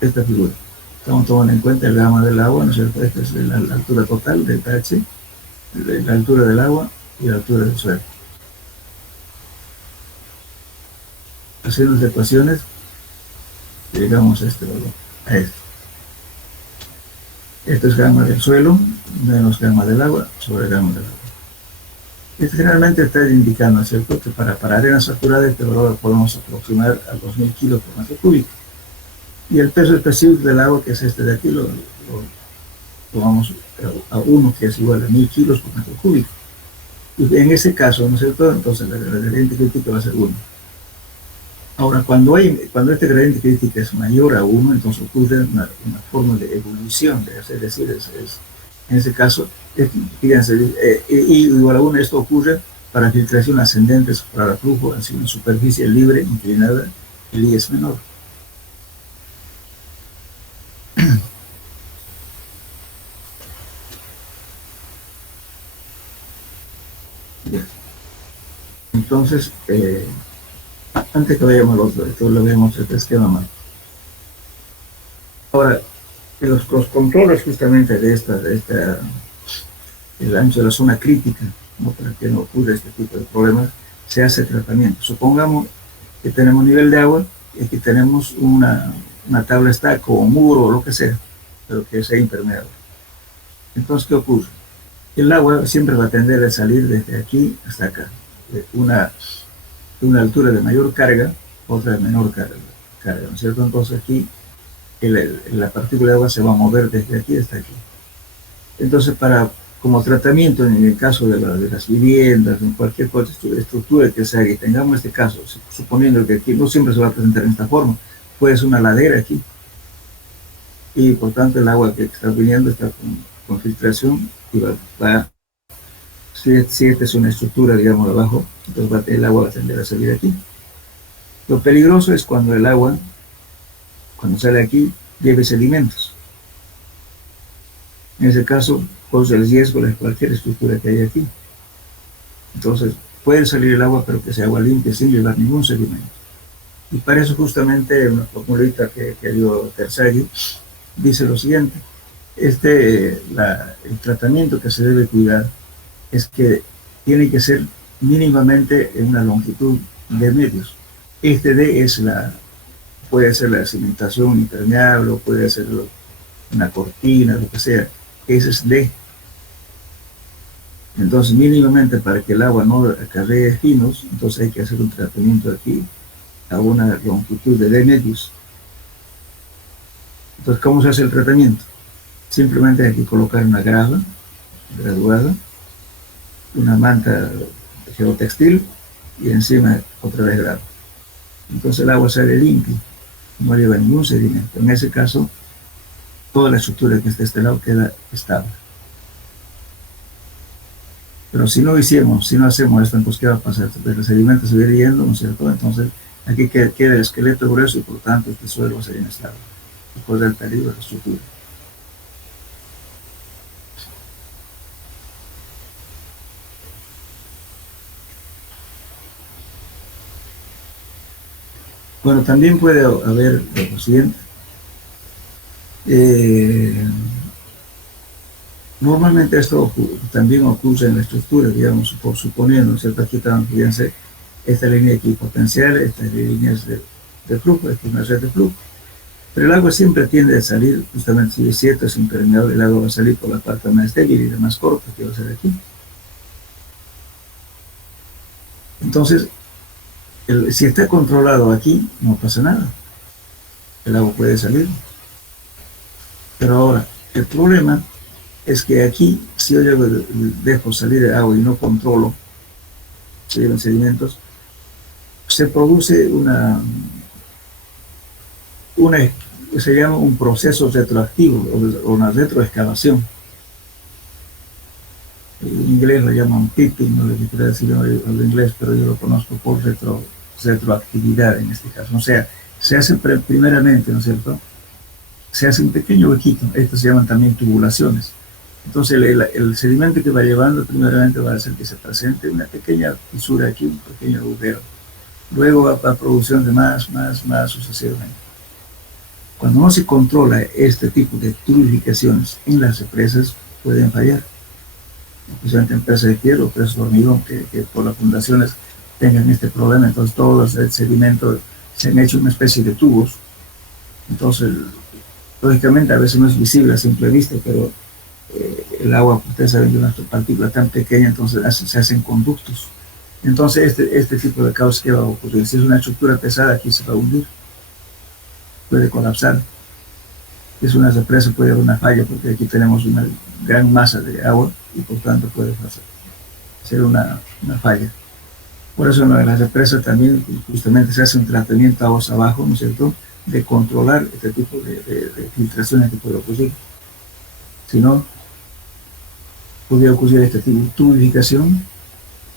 esta figura. Estamos tomando en cuenta el gamma del agua, ¿no es cierto? Esta es la altura total del H, la altura del agua y la altura del suelo. Haciendo las ecuaciones, llegamos a este valor, a esto. Esto es gamma del suelo menos gamma del agua sobre gamma del agua. Esto generalmente está indicando, ¿cierto?, que para arena saturada este valor lo podemos aproximar a 2000 kilos por metro cúbico. Y el peso específico del agua, que es este de aquí, lo tomamos a 1, que es igual a 1000 kilos por metro cúbico. Y en ese caso, ¿no es cierto?, entonces la gradiente crítica va a ser 1. Ahora, cuando este gradiente crítica es mayor a 1, entonces ocurre una forma de ebullición, es decir, en ese caso, fíjense, y igual a 1, esto ocurre para filtración ascendente para flujo en una superficie libre, inclinada, el I es menor. Entonces, antes que vayamos al otro, esto lo vemos este esquema más. Ahora, los controles justamente el ancho de la zona crítica, ¿no? Para que no ocurra este tipo de problemas, se hace tratamiento. Supongamos que tenemos nivel de agua y que tenemos una tabla estaca o un muro o lo que sea, pero que sea impermeable. Entonces, ¿qué ocurre? El agua siempre va a tender a salir desde aquí hasta acá, de una altura de mayor carga, otra de menor carga, ¿no es cierto? Entonces aquí la partícula de agua se va a mover desde aquí hasta aquí. Entonces, como tratamiento en el caso de las viviendas, en cualquier estructura que se haga, y tengamos este caso, suponiendo que aquí no siempre se va a presentar en esta forma, puede ser una ladera aquí, y por tanto el agua que está viniendo está con filtración y si esta es una estructura, digamos, abajo, entonces el agua va a tender a salir aquí. Lo peligroso es cuando el agua, cuando sale aquí, lleve sedimentos. En ese caso, causa el riesgo de cualquier estructura que hay aquí. Entonces, puede salir el agua, pero que sea agua limpia, sin llevar ningún sedimento. Y para eso justamente una formulita que dio Terzaghi dice lo siguiente: el tratamiento que se debe cuidar es que tiene que ser mínimamente en una longitud de medios. Este D puede ser la cimentación impermeable, o puede ser una cortina, lo que sea. Ese es D. Entonces, mínimamente para que el agua no acarree espinos, entonces hay que hacer un tratamiento aquí a una longitud de D medios. Entonces, ¿cómo se hace el tratamiento? Simplemente hay que colocar una grava graduada, una manta geotextil y encima otra vez grava. Entonces el agua sale limpia, no lleva ningún sedimento. En ese caso, toda la estructura que está de este lado queda estable. Pero si no hacemos esto, entonces ¿qué va a pasar? El sedimento se va a ir yendo, ¿no es cierto? Entonces aquí queda el esqueleto grueso y por tanto este suelo va a ser inestable. Después del peligro de la estructura. Bueno, también puede haber lo siguiente. Normalmente esto también ocurre en la estructura, digamos, por suponiendo, ¿cierto? Aquí están, fíjense, esta línea equipotencial, estas líneas de flujo, esta es una red de flujo. Pero el agua siempre tiende a salir, justamente si es cierto, es impermeable, el agua va a salir por la parte más débil y la más corta, que va a ser aquí. Entonces, si está controlado aquí, no pasa nada. El agua puede salir. Pero ahora, el problema es que aquí, si yo dejo salir el agua y no controlo, se llevan sedimentos, se produce se llama un proceso retroactivo o una retroexcavación. En inglés lo llaman pipping, no le quisiera decir en inglés, pero yo lo conozco por retroactividad en este caso. O sea, se hace primeramente, ¿no es cierto? Se hace un pequeño huequito, estos se llaman también tubulaciones. Entonces el sedimento que va llevando primeramente va a hacer que se presente una pequeña fisura aquí, un pequeño agujero. Luego va a producción de más sucesivamente. Cuando no se controla este tipo de tubificaciones en las represas, pueden fallar. Especialmente en presas de tierra o presas de hormigón, que por las fundaciones tengan este problema. Entonces todos los sedimentos se han hecho una especie de tubos. Entonces, lógicamente a veces no es visible a simple vista, pero el agua, ustedes saben, de una partícula tan pequeña, entonces se hacen conductos. Entonces este tipo de caos que va a ocurrir, si es una estructura pesada, aquí se va a hundir, puede colapsar. Si es una represa, puede haber una falla, porque aquí tenemos una gran masa de agua y por tanto puede ser una falla. Por eso en las represas también justamente se hace un tratamiento aguas abajo, ¿no es cierto?, de controlar este tipo de filtraciones que puede ocurrir. Si no, podría ocurrir este tipo de tubificación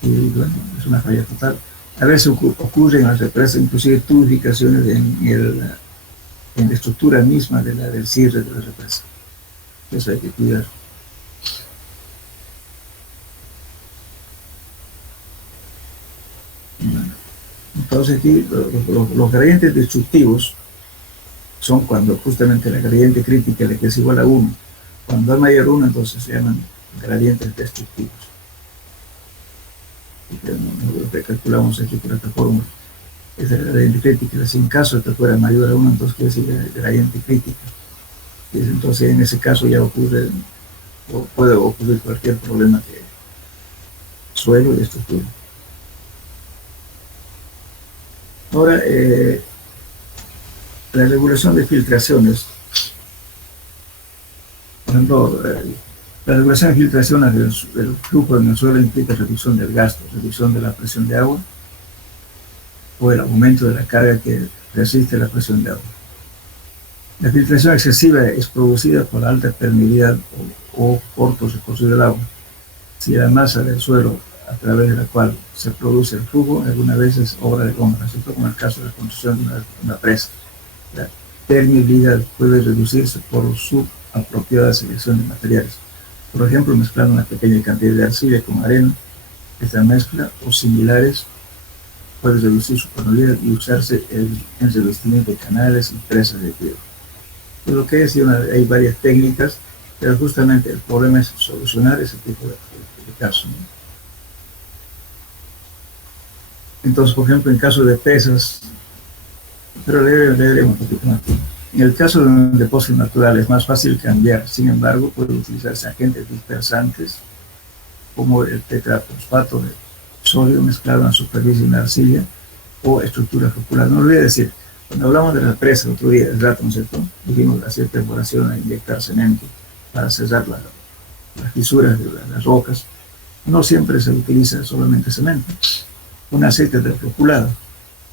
y bueno, es una falla total. A veces ocurre en las represas inclusive tubificaciones en la estructura misma del cierre de la represa. Eso hay que cuidar. Bueno, entonces aquí los gradientes destructivos son cuando justamente la gradiente crítica que es igual a 1. Cuando es mayor a 1, entonces se llaman gradientes destructivos. Lo recalculamos aquí por esta fórmula. Esa es la gradiente crítica. Si en caso de que fuera mayor a 1, entonces quiere decir gradiente crítica. Y entonces en ese caso ya ocurre, o puede ocurrir cualquier problema de suelo y estructura. Ahora, la regulación de filtraciones. Por ejemplo, la regulación de filtraciones del flujo en el suelo implica reducción del gasto, reducción de la presión de agua o el aumento de la carga que resiste la presión de agua. La filtración excesiva es producida por la alta permeabilidad o corto recorrido del agua. Si la masa del suelo a través de la cual se produce el flujo, algunas veces obra de goma, ¿cierto? Como en el caso de la construcción de una presa. La permeabilidad puede reducirse por su apropiada selección de materiales. Por ejemplo, mezclando una pequeña cantidad de arcilla con arena, esta mezcla o similares puede reducir su permeabilidad y usarse en revestimiento de canales y presas de piedra. Por lo que es, hay varias técnicas, pero justamente el problema es solucionar ese tipo de casos, ¿no? Entonces, por ejemplo, en caso de presas, pero leeremos un poquito más. En el caso de un depósito natural es más fácil cambiar, sin embargo, puede utilizarse agentes dispersantes como el tetrafosfato de sodio mezclado en la superficie de una arcilla o estructuras populares. No olvidé decir, cuando hablamos de la presa el otro día, el rato, ¿no es cierto? Dijimos hacer perforación, inyectar cemento para cerrar las fisuras de las rocas. No siempre se utiliza solamente cemento. Un aceite tetrafloculado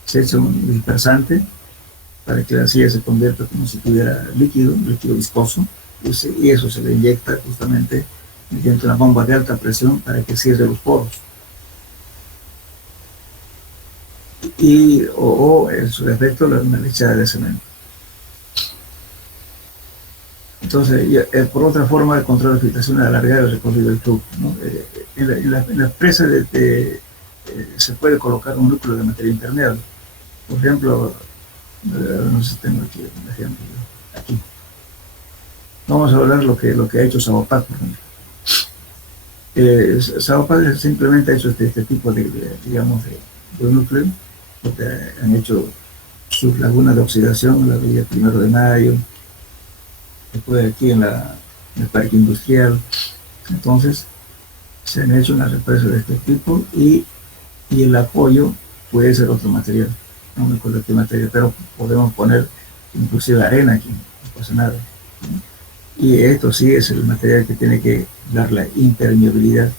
se echa un dispersante para que la arcilla se convierta como si tuviera líquido viscoso, y eso se le inyecta justamente mediante una bomba de alta presión para que cierre los poros. O en su defecto, una lechada de cemento. Entonces, por otra forma de control de filtración, alargar el recorrido del tubo, ¿no? En la presa se puede colocar un núcleo de materia impermeable. Por ejemplo, no sé si tengo aquí un ejemplo. Aquí. Vamos a hablar lo que ha hecho Sabopat, por ejemplo. Sabopat simplemente ha hecho este tipo de núcleo, porque han hecho sus lagunas de oxidación en la villa 1 de Mayo, después aquí en el parque industrial. Entonces, se han hecho unas represas de este tipo y el apoyo puede ser otro material. No me acuerdo qué material, pero podemos poner inclusive arena aquí, no pasa nada, ¿no? Y esto sí es el material que tiene que dar la impermeabilidad.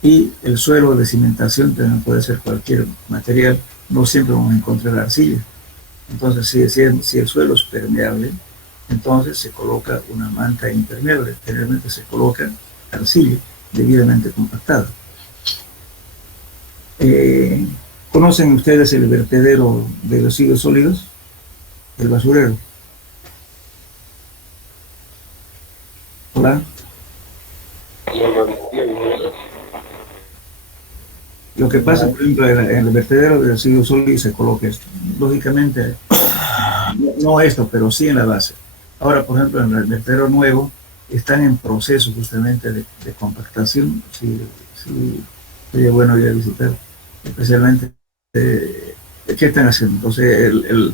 Y el suelo de cimentación también puede ser cualquier material, no siempre vamos a encontrar arcilla. Entonces, si el suelo es permeable, entonces se coloca una manta impermeable, generalmente se coloca arcilla debidamente compactada. ¿Conocen ustedes el vertedero de residuos sólidos? El basurero. Hola. Lo que pasa, por ejemplo, en el vertedero de residuos sólidos se coloca esto. Lógicamente, no esto, pero sí en la base. Ahora, por ejemplo, en el vertedero nuevo están en proceso justamente de compactación. Sí, sería bueno ir a visitar, especialmente qué están haciendo. Entonces,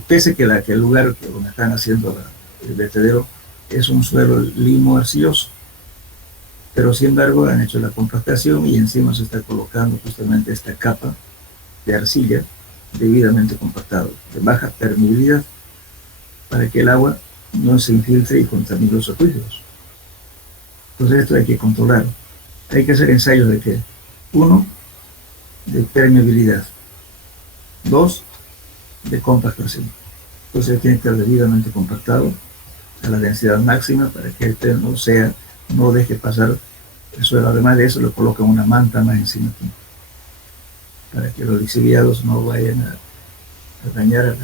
pese que el lugar donde están haciendo el vertedero es un suelo limo arcilloso, pero sin embargo han hecho la compactación y encima se está colocando justamente esta capa de arcilla debidamente compactado, de baja permeabilidad, para que el agua no se infiltre y contamine los acuíferos. Entonces esto hay que controlar. Hay que hacer ensayos de que, 1, de permeabilidad, 2, de compactación. Entonces tiene que estar debidamente compactado a la densidad máxima para que este no deje pasar el suelo. Además de eso, le colocan una manta más encima aquí, para que los lixiviados no vayan a dañar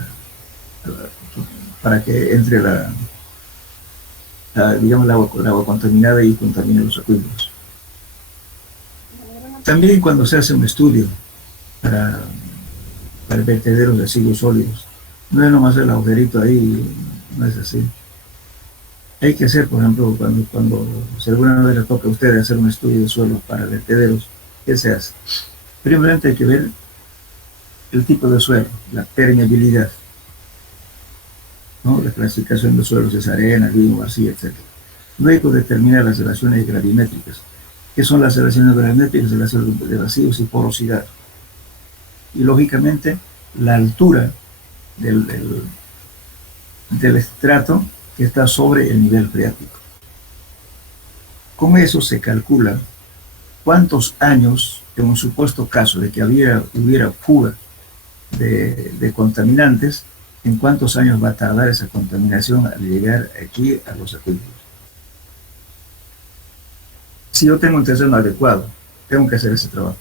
para que entre el agua contaminada y contamine los acuíferos. También cuando se hace un estudio para el vertedero de residuos sólidos, No es nomás el agujerito ahí, no es así. Hay que hacer, por ejemplo, cuando si alguna vez le toca a usted hacer un estudio de suelo para vertederos, ¿qué se hace? Primeramente hay que ver el tipo de suelo, la permeabilidad, ¿no? La clasificación de suelos es arena, limo, arcilla, etc. Luego determina las relaciones gravimétricas. ¿Qué son las relaciones gravimétricas? Relaciones de vacíos y porosidad. Y lógicamente la altura del estrato que está sobre el nivel freático. Con eso se calcula cuántos años, en un supuesto caso de que hubiera fuga de contaminantes, en cuántos años va a tardar esa contaminación al llegar aquí a los acuíferos. Si yo tengo un terreno adecuado, tengo que hacer ese trabajo.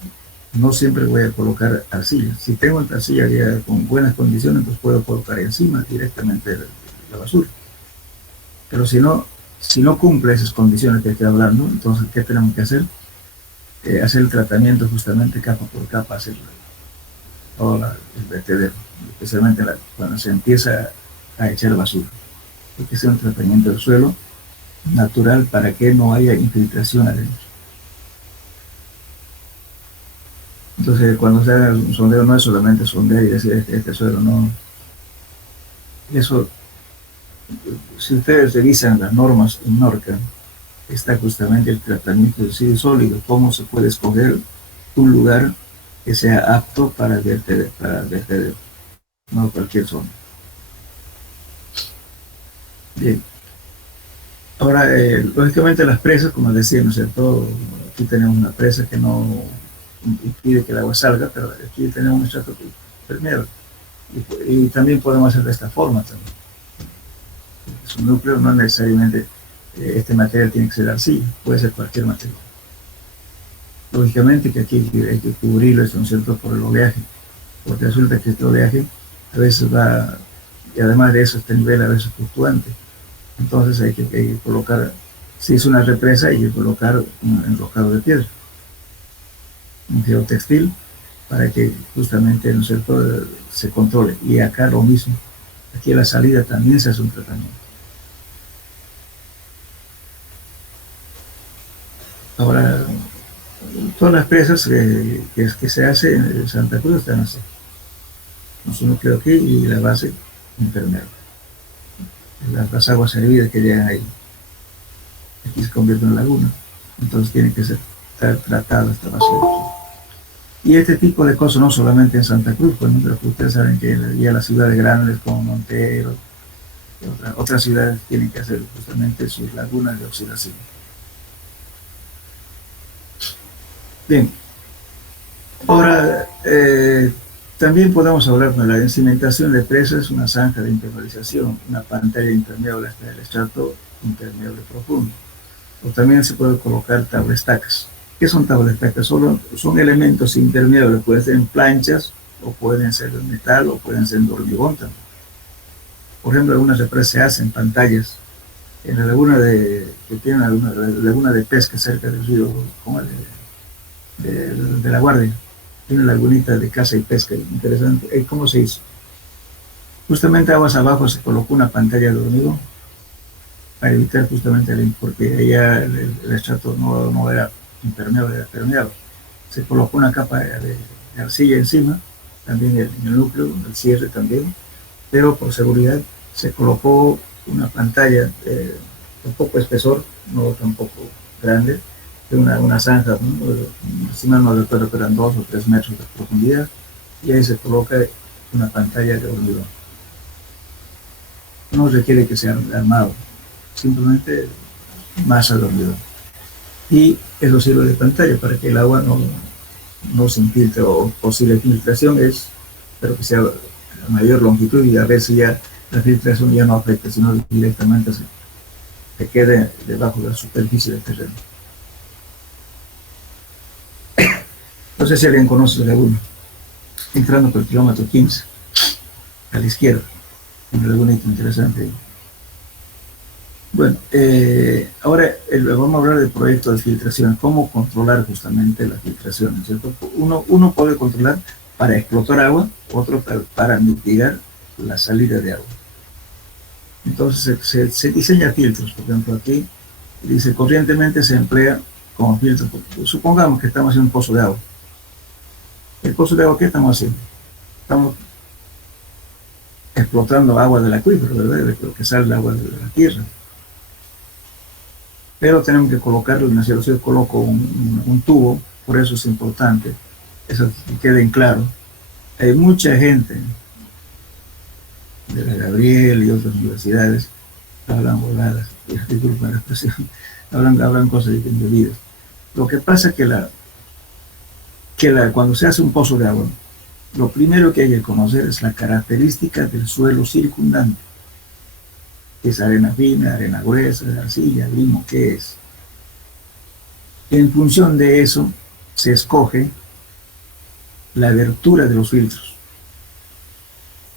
No siempre voy a colocar arcilla. Si tengo una arcilla ya con buenas condiciones, pues puedo colocar encima directamente la basura. Pero si no cumple esas condiciones que estoy hablando, entonces, ¿qué tenemos que hacer? Hacer el tratamiento justamente capa por capa, hacer todo el vertedero, especialmente cuando se empieza a echar basura. Hay que hacer un tratamiento del suelo natural para que no haya infiltración adentro. Entonces, cuando se haga un sondeo, no es solamente sondear y decir este suelo, no. Eso, si ustedes revisan las normas en NORCA, está justamente el tratamiento de residuos sólidos, cómo se puede escoger un lugar que sea apto para vertedero, no cualquier zona. Bien. Ahora, lógicamente las presas, como decía, ¿no es cierto? Aquí tenemos una presa que no impide que el agua salga, pero aquí tenemos un estrato permeable. Y también podemos hacer de esta forma también. Su núcleo no necesariamente este material tiene que ser arcilla, puede ser cualquier material. Lógicamente que aquí hay que cubrirlo, ¿no es cierto?, por el oleaje, porque resulta que este oleaje a veces va, y además de eso este nivel a veces fluctuante. Entonces hay que colocar, si es una represa, hay que colocar un enrocado de piedra, un geotextil, para que justamente, ¿no es cierto?, se controle. Y acá lo mismo, aquí a la salida también se hace un tratamiento. Ahora, todas las presas que se hace en Santa Cruz están así, con su núcleo aquí y la base impermeable. Las aguas hervidas que llegan ahí, aquí se convierte en laguna, entonces tiene que estar tratada esta base. Y este tipo de cosas no solamente en Santa Cruz, pues ustedes saben que ya las ciudades grandes como Montero, otras ciudades tienen que hacer justamente sus lagunas de oxidación. Bien, ahora también podemos hablar de la cimentación de presas, una zanja de impermeabilización, una pantalla impermeable hasta el estrato impermeable profundo. O también se puede colocar tablestacas. ¿Qué son tablestacas? Son elementos impermeables, pueden ser en planchas, o pueden ser de metal, o pueden ser de hormigón también. Por ejemplo, algunas represas se hacen pantallas. En la laguna que tiene una laguna de pesca cerca del río, como de La Guardia, tiene una lagunita de caza y pesca, interesante. ¿Cómo se hizo? Justamente aguas abajo se colocó una pantalla de hormigón para evitar justamente porque allá el estrato no era impermeable, era permeable. Se colocó una capa de arcilla encima, también en el núcleo, el cierre también, pero por seguridad se colocó una pantalla de un poco espesor, no tampoco grande, de una zanja, ¿no? Si mal no recuerdo que eran 2 o 3 metros de profundidad, y ahí se coloca una pantalla de hormigón. No requiere que sea armado, simplemente masa de hormigón. Y eso sirve de pantalla para que el agua no se infiltre, o posible filtración es, pero que sea a mayor longitud, y a veces ya la filtración ya no afecta, sino directamente se quede debajo de la superficie del terreno. No sé si alguien conoce la laguna, entrando por el kilómetro 15, a la izquierda, una lagunita interesante. Bueno, ahora vamos a hablar del proyecto de filtración, cómo controlar justamente la filtración, ¿cierto? Uno puede controlar para explotar agua, otro para mitigar la salida de agua. Entonces se diseña filtros. Por ejemplo, aquí dice corrientemente se emplea como filtro. Supongamos que estamos haciendo un pozo de agua. ¿El pozo de agua qué estamos haciendo? Estamos explotando agua del acuífero, ¿verdad? De lo que sale el agua de la tierra. Pero tenemos que colocarlo en la ciudad. Yo coloco un tubo, por eso es importante, eso que quede en claro. Hay mucha gente de la Gabriel y otras universidades hablan voladas, disculpen la expresión, hablan cosas indebidas. Lo que pasa es que cuando se hace un pozo de agua, lo primero que hay que conocer es la característica del suelo circundante. ¿Es arena fina, arena gruesa, arcilla, limo? ¿Qué es? En función de eso se escoge la abertura de los filtros.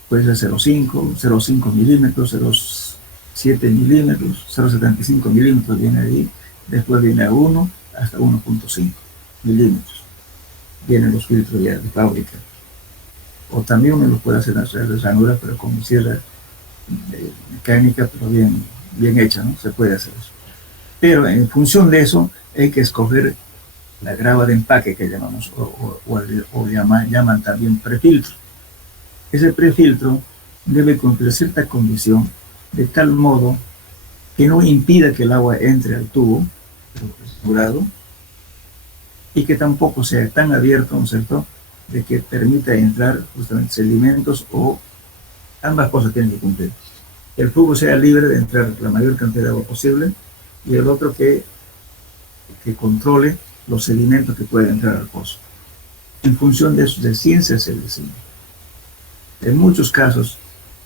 Puede ser 0,5 milímetros, 0,7 milímetros, 0,75 milímetros viene ahí, después viene a 1 hasta 1,5 milímetros. Vienen los filtros ya de fábrica. O también uno lo puede hacer en las ranuras, pero con cierta mecánica, pero bien hecha, ¿no? Se puede hacer eso. Pero en función de eso hay que escoger la grava de empaque que llamamos, o llaman también prefiltro. Ese prefiltro debe cumplir cierta condición de tal modo que no impida que el agua entre al tubo asegurado y que tampoco sea tan abierto, ¿no es cierto?, de que permita entrar justamente sedimentos, o ambas cosas tienen que cumplir. El tubo sea libre de entrar la mayor cantidad de agua posible, y el otro que controle los sedimentos que pueden entrar al pozo. En función de eso, de ciencia es el diseño. En muchos casos,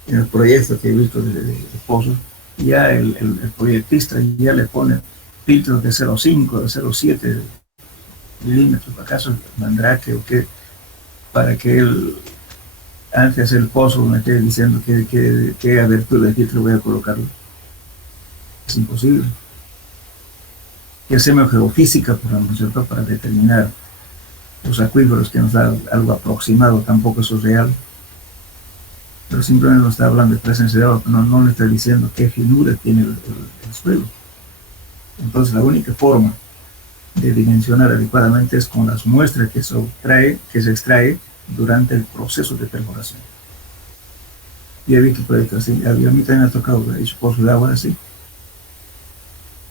en el proyecto que he visto de pozos, ya el proyectista ya le pone filtros de 0,5, de 0,7 milímetros, acaso mandrake o qué, para que él, antes de hacer el pozo, me esté diciendo qué abertura de filtro voy a colocarlo. Es imposible. Y hacemos geofísica, por ejemplo, ¿cierto?, para determinar los acuíferos, que nos da algo aproximado, tampoco eso es real. Pero simplemente nos está hablando de presencia de agua, no nos está diciendo qué finura tiene el suelo. Entonces la única forma de dimensionar adecuadamente es con las muestras que se extrae durante el proceso de perforación. Yo he visto proyectos así, a mí también me ha tocado ver pozos de agua así.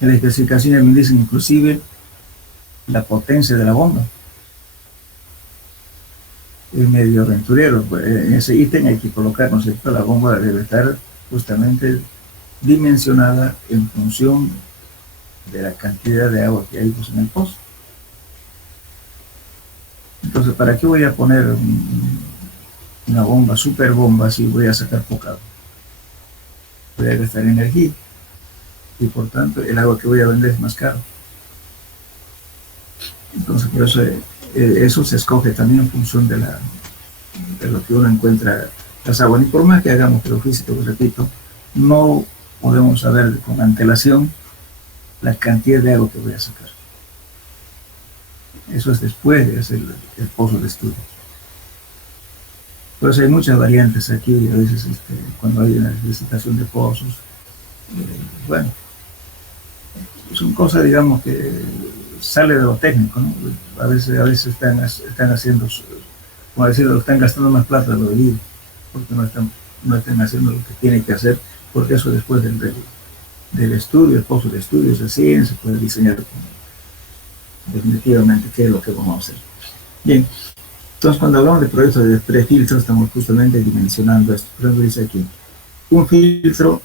En la especificación me dicen inclusive la potencia de la bomba. Es medio aventurero, pues en ese ítem hay que colocar, ¿no es cierto?, la bomba debe estar justamente dimensionada en función de la cantidad de agua que hay pues en el pozo. Entonces, ¿para qué voy a poner una bomba, super bomba, si voy a sacar poca agua? Voy a gastar energía y por tanto el agua que voy a vender es más caro. Entonces, por eso eso se escoge también en función de lo que uno encuentra las aguas. Y por más que hagamos geofísica, pues repito, no podemos saber con antelación la cantidad de agua que voy a sacar. Eso es después de hacer el pozo de estudio. Por eso hay muchas variantes aquí, a veces cuando hay una licitación de pozos, bueno, son cosas, digamos, que sale de lo técnico, ¿no? A veces están haciendo, como decirlo, están gastando más plata de lo debido, porque no están haciendo lo que tienen que hacer, porque eso después del estudio, el pozo de estudios de ciencia, se puede diseñar definitivamente qué es lo que vamos a hacer. Bien, entonces cuando hablamos de proyectos de prefiltro, estamos justamente dimensionando esto. Por ejemplo, dice aquí, un filtro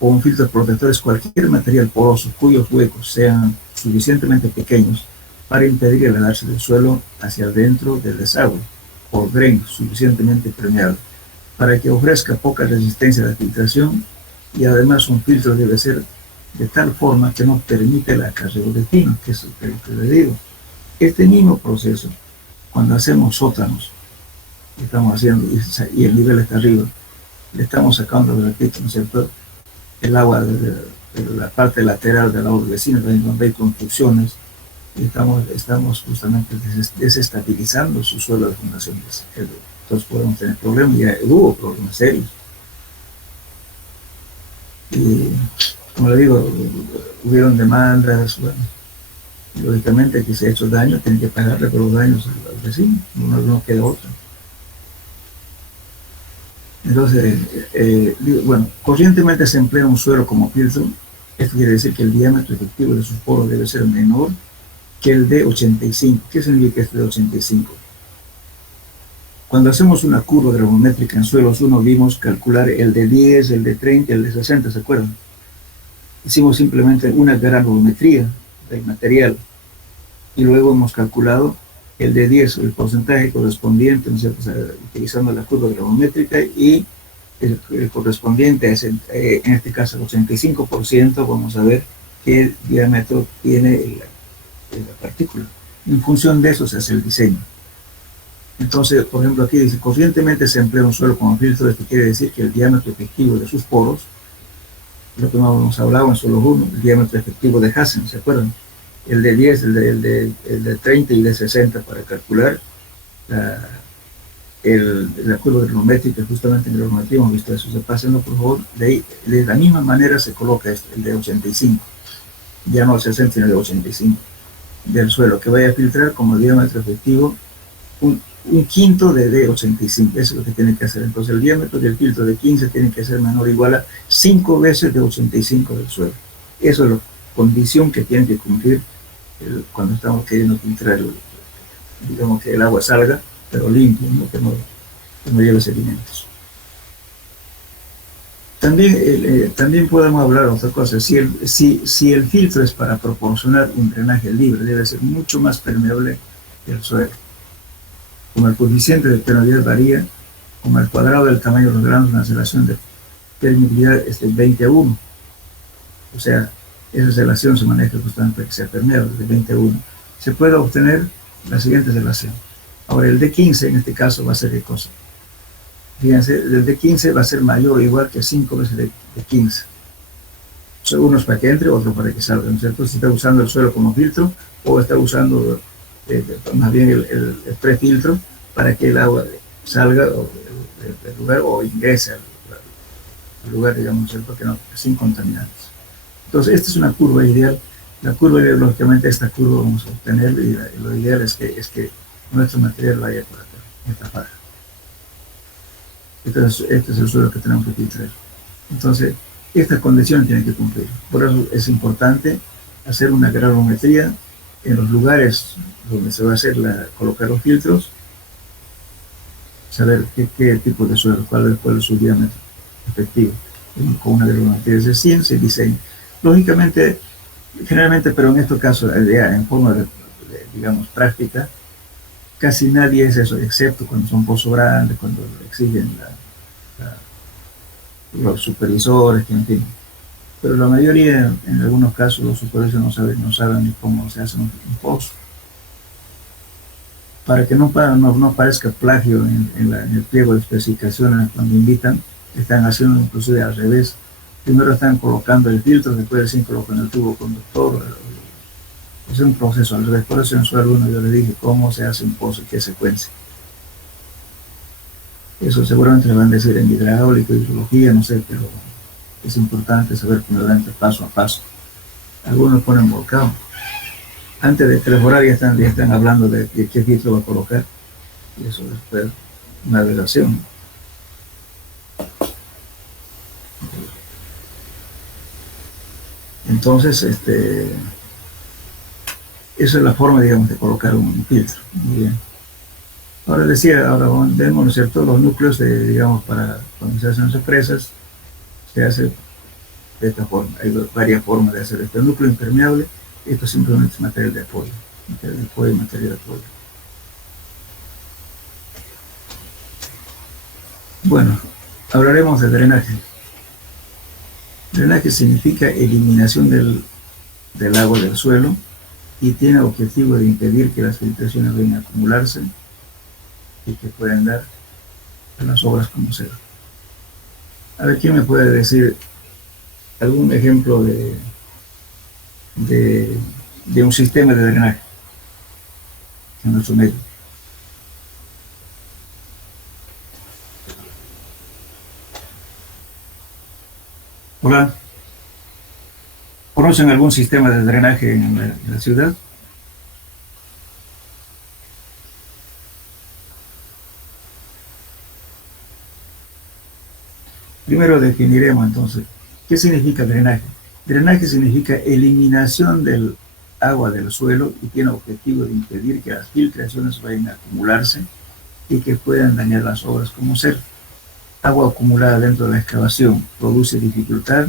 o un filtro protector es cualquier material poroso cuyos huecos sean suficientemente pequeños para impedir el elevarse del suelo hacia adentro del desagüe, o dren suficientemente permeable, para que ofrezca poca resistencia a la filtración, y además un filtro debe ser de tal forma que no permite el acarreo de pino, que es lo que le digo. Este mismo proceso, cuando hacemos sótanos, estamos haciendo, y el nivel está arriba, le estamos sacando, repito, ¿no es cierto?, el agua de la parte lateral de la obra vecina, donde hay construcciones, y estamos justamente desestabilizando su suelo de fundación, Entonces podemos tener problemas, ya hubo problemas serios. Y como le digo, hubieron demandas, bueno, lógicamente que se ha hecho daño, tienen que pagarle por los daños al vecino, no queda otra. Entonces, bueno, corrientemente se emplea un suelo como filtro. Esto quiere decir que el diámetro efectivo de sus poros debe ser menor que el de 85. ¿Qué significa esto de 85? Cuando hacemos una curva gravimétrica en suelos 1, vimos calcular el de 10, el de 30, el de 60, ¿se acuerdan? Hicimos simplemente una granulometría del material y luego hemos calculado el de 10, el porcentaje correspondiente, ¿no es cierto? O sea, utilizando la curva gravimétrica y el correspondiente es, en este caso, el 85%, vamos a ver qué diámetro tiene la partícula. En función de eso se hace el diseño. Entonces, por ejemplo, aquí dice, corrientemente se emplea un suelo como filtro. Esto quiere decir que el diámetro efectivo de sus poros, lo que hemos hablado en suelo 1, el diámetro efectivo de Hassen, ¿se acuerdan? El de 10, el de 30 y el de 60 para calcular la curva granulométrica. Justamente en granulometría hemos visto eso. Se pasen, por favor, de la misma manera se coloca esto, el de 85, ya no 60, sino de 85 del suelo, que vaya a filtrar como diámetro efectivo un quinto de D85, eso es lo que tiene que hacer. Entonces el diámetro del filtro de 15 tiene que ser menor o igual a 5 veces de 85 del suelo. Eso es la condición que tiene que cumplir cuando estamos queriendo filtrar, digamos, que el agua salga, pero limpio, ¿no? Que no lleve sedimentos. También podemos hablar de otra cosa. Si el filtro es para proporcionar un drenaje libre, debe ser mucho más permeable que el suelo. Como el coeficiente de permeabilidad varía, como el cuadrado del tamaño de los granos, la relación de permeabilidad es de 20 a 1. O sea, esa relación se maneja justamente para que sea permeable, de 20 a 1. Se puede obtener la siguiente relación. Ahora, el D15 en este caso va a ser ¿qué cosa? Fíjense, el D15 va a ser mayor o igual que 5 veces de 15. O sea, uno es para que entre, otro para que salga, ¿no es cierto? Si está usando el suelo como filtro o está usando más bien el prefiltro para que el agua salga del lugar o ingrese al lugar, digamos, ¿cierto? Que no, sin contaminantes. Entonces, esta es una curva ideal. La curva ideal, lógicamente, esta curva vamos a obtener y lo ideal es que nuestro material vaya por acá, en esta faja. Este es el suelo que tenemos que filtrar. Entonces, estas condiciones tienen que cumplir. Por eso es importante hacer una granulometría en los lugares donde se va a hacer colocar los filtros, saber qué tipo de suelo, cuál es su diámetro efectivo. Con una granulometría de 100 se diseña. Lógicamente, generalmente, pero en estos casos, en forma digamos, práctica, casi nadie es eso, excepto cuando son pozos grandes, cuando exigen los supervisores, en fin. Pero la mayoría, en algunos casos, los supervisores no saben ni cómo se hace un pozo. Para que no parezca plagio en el pliego de especificaciones cuando invitan, están haciendo inclusive al revés. Primero están colocando el filtro, después recién colocan el tubo conductor. Es un proceso al revés. Por eso en suelo 1 yo le dije cómo se hace un pozo, qué secuencia. Eso seguramente le van a decir en hidráulica, hidrología, no sé, pero es importante saber primeramente paso a paso. Algunos ponen volcán. Antes de perforar ya están hablando de qué filtro va a colocar. Y eso es una relación. Entonces, esa es la forma, digamos, de colocar un filtro. Muy bien. Ahora vemos, ¿no es cierto?, los núcleos, digamos, para cuando se hacen represas, se hace de esta forma. Hay varias formas de hacer este núcleo impermeable. Esto simplemente es material de apoyo. Material de apoyo y material de apoyo. Bueno, hablaremos de drenaje. Drenaje significa eliminación del agua del suelo y tiene el objetivo de impedir que las filtraciones vengan a acumularse y que pueden dar a las obras como sea. A ver, ¿quién me puede decir algún ejemplo de un sistema de drenaje en nuestro medio? Hola, ¿conocen algún sistema de drenaje en la ciudad? Primero definiremos entonces, ¿qué significa drenaje? Drenaje significa eliminación del agua del suelo y tiene objetivo de impedir que las filtraciones vayan a acumularse y que puedan dañar las obras como ser. Agua acumulada dentro de la excavación produce dificultad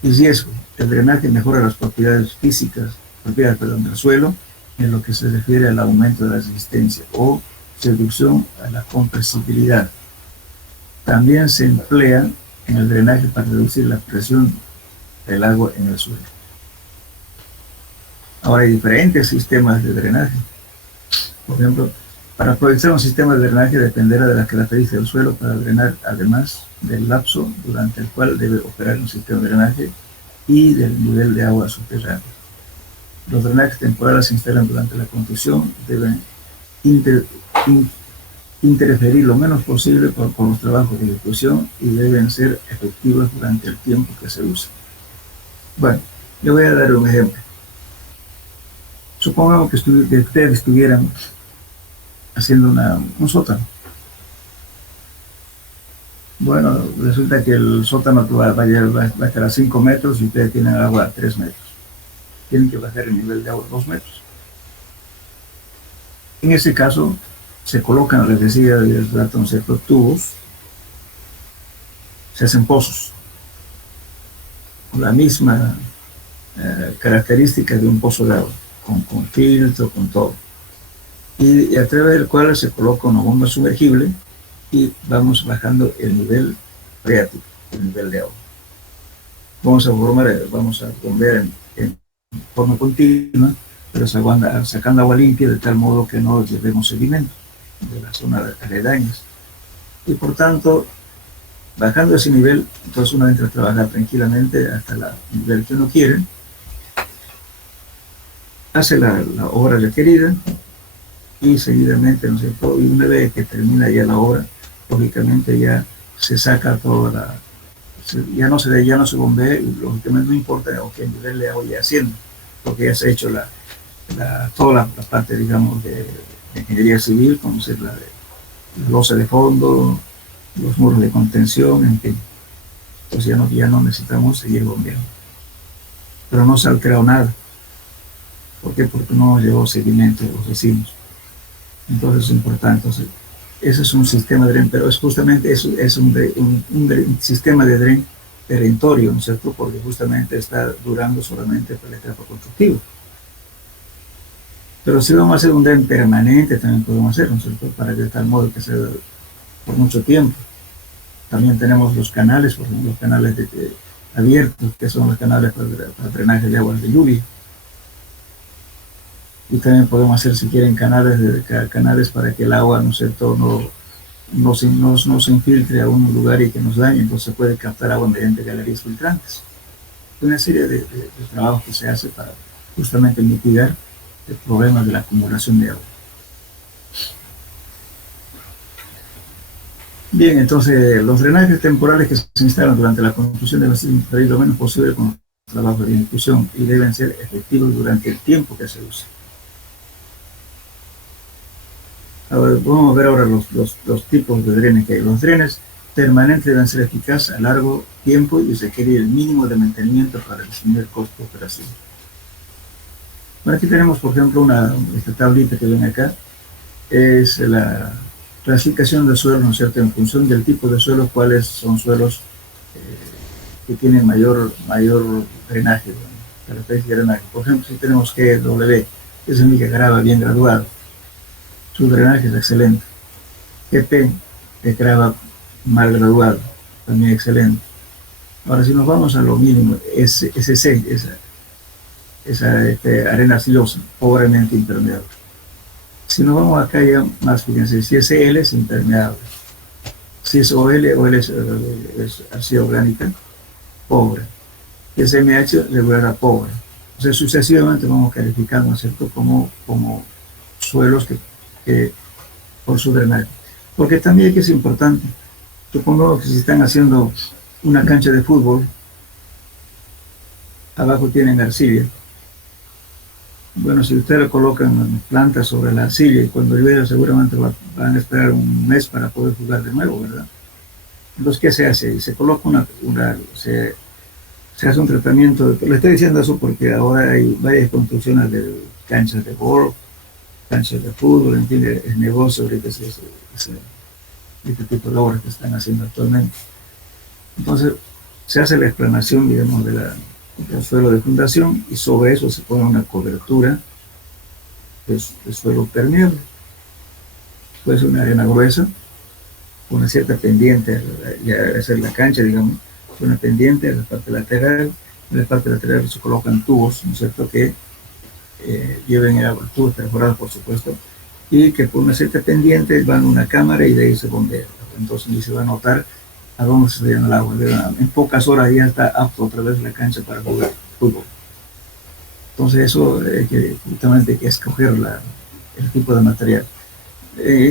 y riesgo. El drenaje mejora las propiedades físicas, del suelo en lo que se refiere al aumento de la resistencia o reducción a la compresibilidad. También se emplea en el drenaje para reducir la presión del agua en el suelo. Ahora hay diferentes sistemas de drenaje. Por ejemplo, para proyectar un sistema de drenaje dependerá de las características del suelo para drenar, además del lapso durante el cual debe operar un sistema de drenaje y del nivel de agua subterránea. Los drenajes temporales se instalan durante la construcción, deben interferir lo menos posible con los trabajos de ejecución y deben ser efectivos durante el tiempo que se usa. Bueno, le voy a dar un ejemplo. Supongamos que ustedes estuvieran haciendo un sótano. Bueno, resulta que el sótano va a estar a 5 metros y ustedes tienen agua a 3 metros. Tienen que bajar el nivel de agua a 2 metros. En ese caso, se colocan, les decía, ciertos tubos, se hacen pozos, con la misma característica de un pozo de agua, con filtro, con todo. Y a través del cual se coloca una bomba sumergible y vamos bajando el nivel freático, el nivel de agua. Vamos a bombear en forma continua, pero sacando agua limpia de tal modo que no llevemos sedimento de las zonas aledañas. Y por tanto, bajando ese nivel, entonces uno entra a trabajar tranquilamente hasta el nivel que uno quiere, hace la obra requerida y seguidamente, ¿no es cierto? Y una vez que termina ya la obra, lógicamente ya se saca toda ya no se bombea y lógicamente no importa qué nivel de agua ya haciendo, porque ya se ha hecho toda la parte, digamos, de ingeniería civil, como ser la losa de fondo, los muros de contención, en fin. Entonces ya no necesitamos seguir bombeando. Pero no se ha alterado nada. ¿Por qué? Porque no llevó seguimiento de los vecinos. Entonces es importante. Entonces, ese es un sistema de dren, pero justamente es un sistema de dren perentorio, ¿no es cierto? Porque justamente está durando solamente para la etapa constructiva. Pero si vamos a hacer un dren permanente, también podemos hacerlo, ¿no es cierto? Para que de tal modo que sea por mucho tiempo. También tenemos los canales, por ejemplo, los canales abiertos, que son los canales para drenaje de aguas de lluvia. Y también podemos hacer, si quieren, canales para que el agua, ¿no es cierto?, no se infiltre a un lugar y que nos dañe, entonces se puede captar agua mediante galerías filtrantes. Una serie de trabajos que se hace para justamente mitigar el problema de la acumulación de agua. Bien, entonces los drenajes temporales que se instalan durante la construcción deben ser lo menos posible con los trabajos de ejecución y deben ser efectivos durante el tiempo que se use. Ahora, vamos a ver ahora los tipos de drenes que hay. Los drenes permanentes deben ser eficaces a largo tiempo y requerir el mínimo de mantenimiento para disminuir el costo de operación. Bueno, aquí tenemos, por ejemplo, esta tablita que ven acá, es la clasificación de suelos, ¿no es cierto?, en función del tipo de suelo, cuáles son suelos que tienen mayor drenaje, característica de drenaje. Por ejemplo, si tenemos GW, eso significa grava bien graduado, su drenaje es excelente. GP, que grava mal graduado, también excelente. Ahora, si nos vamos a lo mínimo, SC, esa arena arcillosa, pobremente impermeable. Si nos vamos acá ya más, fíjense, si es L es impermeable, si es OL es arcilla orgánica, pobre, si es MH regular a pobre. O sea, sucesivamente vamos calificando, ¿no es cierto?, como suelos que por su drenaje. Porque también aquí es importante, supongamos que si están haciendo una cancha de fútbol abajo tienen arcilla. Bueno, si ustedes colocan plantas sobre la arcilla y cuando llueve seguramente van a esperar un mes para poder jugar de nuevo, ¿verdad? Entonces, ¿qué se hace? Se coloca se hace un tratamiento. Le estoy diciendo eso porque ahora hay varias construcciones de canchas de golf, canchas de fútbol, en fin, es negocio ahorita este tipo de obras que están haciendo actualmente. Entonces, se hace la explanación, digamos, del suelo de fundación y sobre eso se pone una cobertura de suelo permeable. Puede ser una arena gruesa, una cierta pendiente, ya hacer la cancha, digamos, una pendiente en la parte lateral. En la parte lateral se colocan tubos, ¿no es cierto?, que lleven agua, tubos perforados, por supuesto, y que por una cierta pendiente van a una cámara y de ahí se bombea. Entonces ni se va a notar a dónde se llena el agua. En pocas horas ya está apto otra vez la cancha para jugar fútbol. Entonces eso justamente hay que escoger el tipo de material.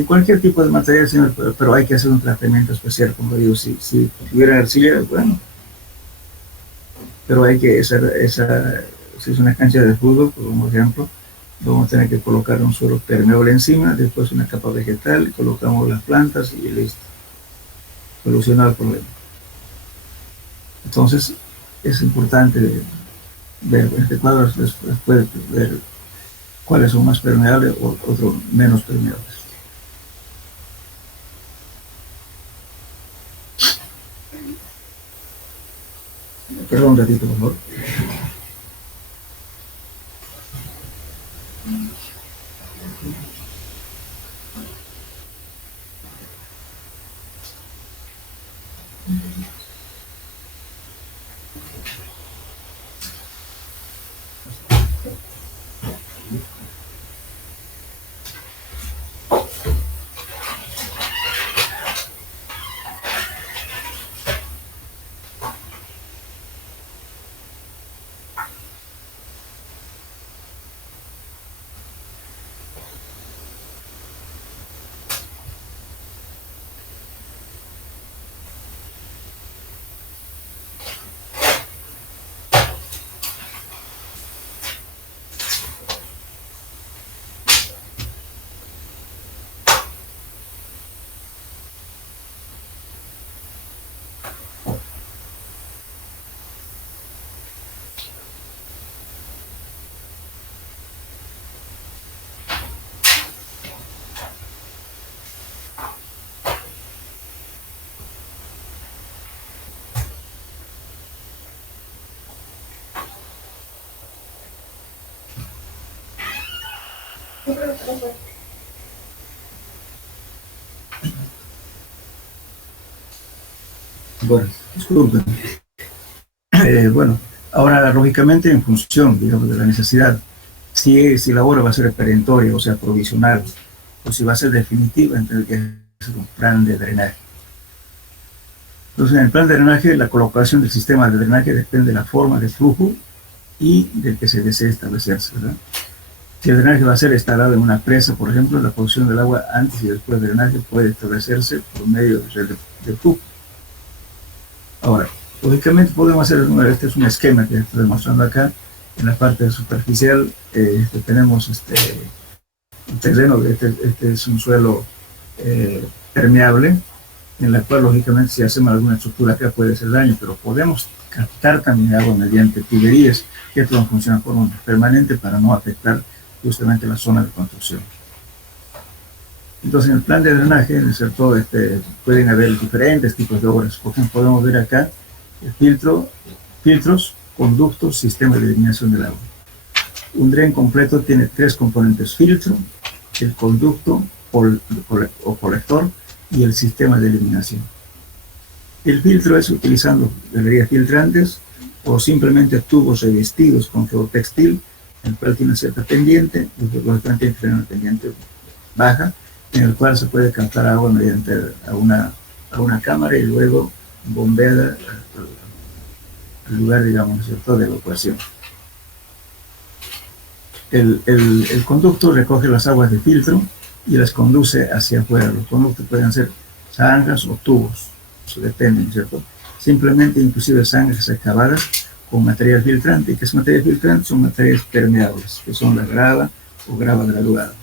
Cualquier tipo de material, señor, pero hay que hacer un tratamiento especial, como digo, si tuviera arcilla, bueno, pero hay que si es una cancha de fútbol, por ejemplo, vamos a tener que colocar un suelo permeable encima, después una capa vegetal, colocamos las plantas y listo, solucionar el problema. Entonces, es importante ver este cuadro, después ver cuáles son más permeables o otros menos permeables. Perdón un ratito, por favor. Bueno, disculpen. Bueno, ahora lógicamente en función, digamos, de la necesidad, si la obra va a ser perentoria, o sea, provisional, o si va a ser definitiva, entonces hay que hacer un plan de drenaje. Entonces, en el plan de drenaje, la colocación del sistema de drenaje depende de la forma de flujo y del que se desee establecerse, ¿verdad? Si el drenaje va a ser instalado en una presa, por ejemplo, la posición del agua antes y después del drenaje puede establecerse por medio de flujo. Ahora, lógicamente podemos hacer, este es un esquema que estoy mostrando acá. En la parte superficial tenemos un terreno, este es un suelo permeable, en la cual lógicamente si hacemos alguna estructura acá puede hacer daño, pero podemos captar también agua mediante tuberías, que esto no funciona por un permanente para no afectar justamente la zona de construcción. Entonces, en el plan de drenaje, ¿no es cierto?, pueden haber diferentes tipos de obras. Por ejemplo, podemos ver acá filtros, conductos, sistema de eliminación del agua. Un dren completo tiene 3 componentes: filtro, el conducto o colector y el sistema de eliminación. El filtro es utilizando galerías filtrantes o simplemente tubos revestidos con geotextil, el cual tiene cierta pendiente, lógicamente tiene una pendiente baja, en el cual se puede captar agua mediante a una cámara y luego bombeada al lugar, digamos, ¿cierto?, de evacuación. El conducto recoge las aguas de filtro y las conduce hacia afuera. Los conductos pueden ser zanjas o tubos, eso depende, ¿cierto? Simplemente, inclusive zanjas excavadas con material filtrante. ¿Y qué es material filtrante? Son materiales permeables, que son la grava o grava graduada.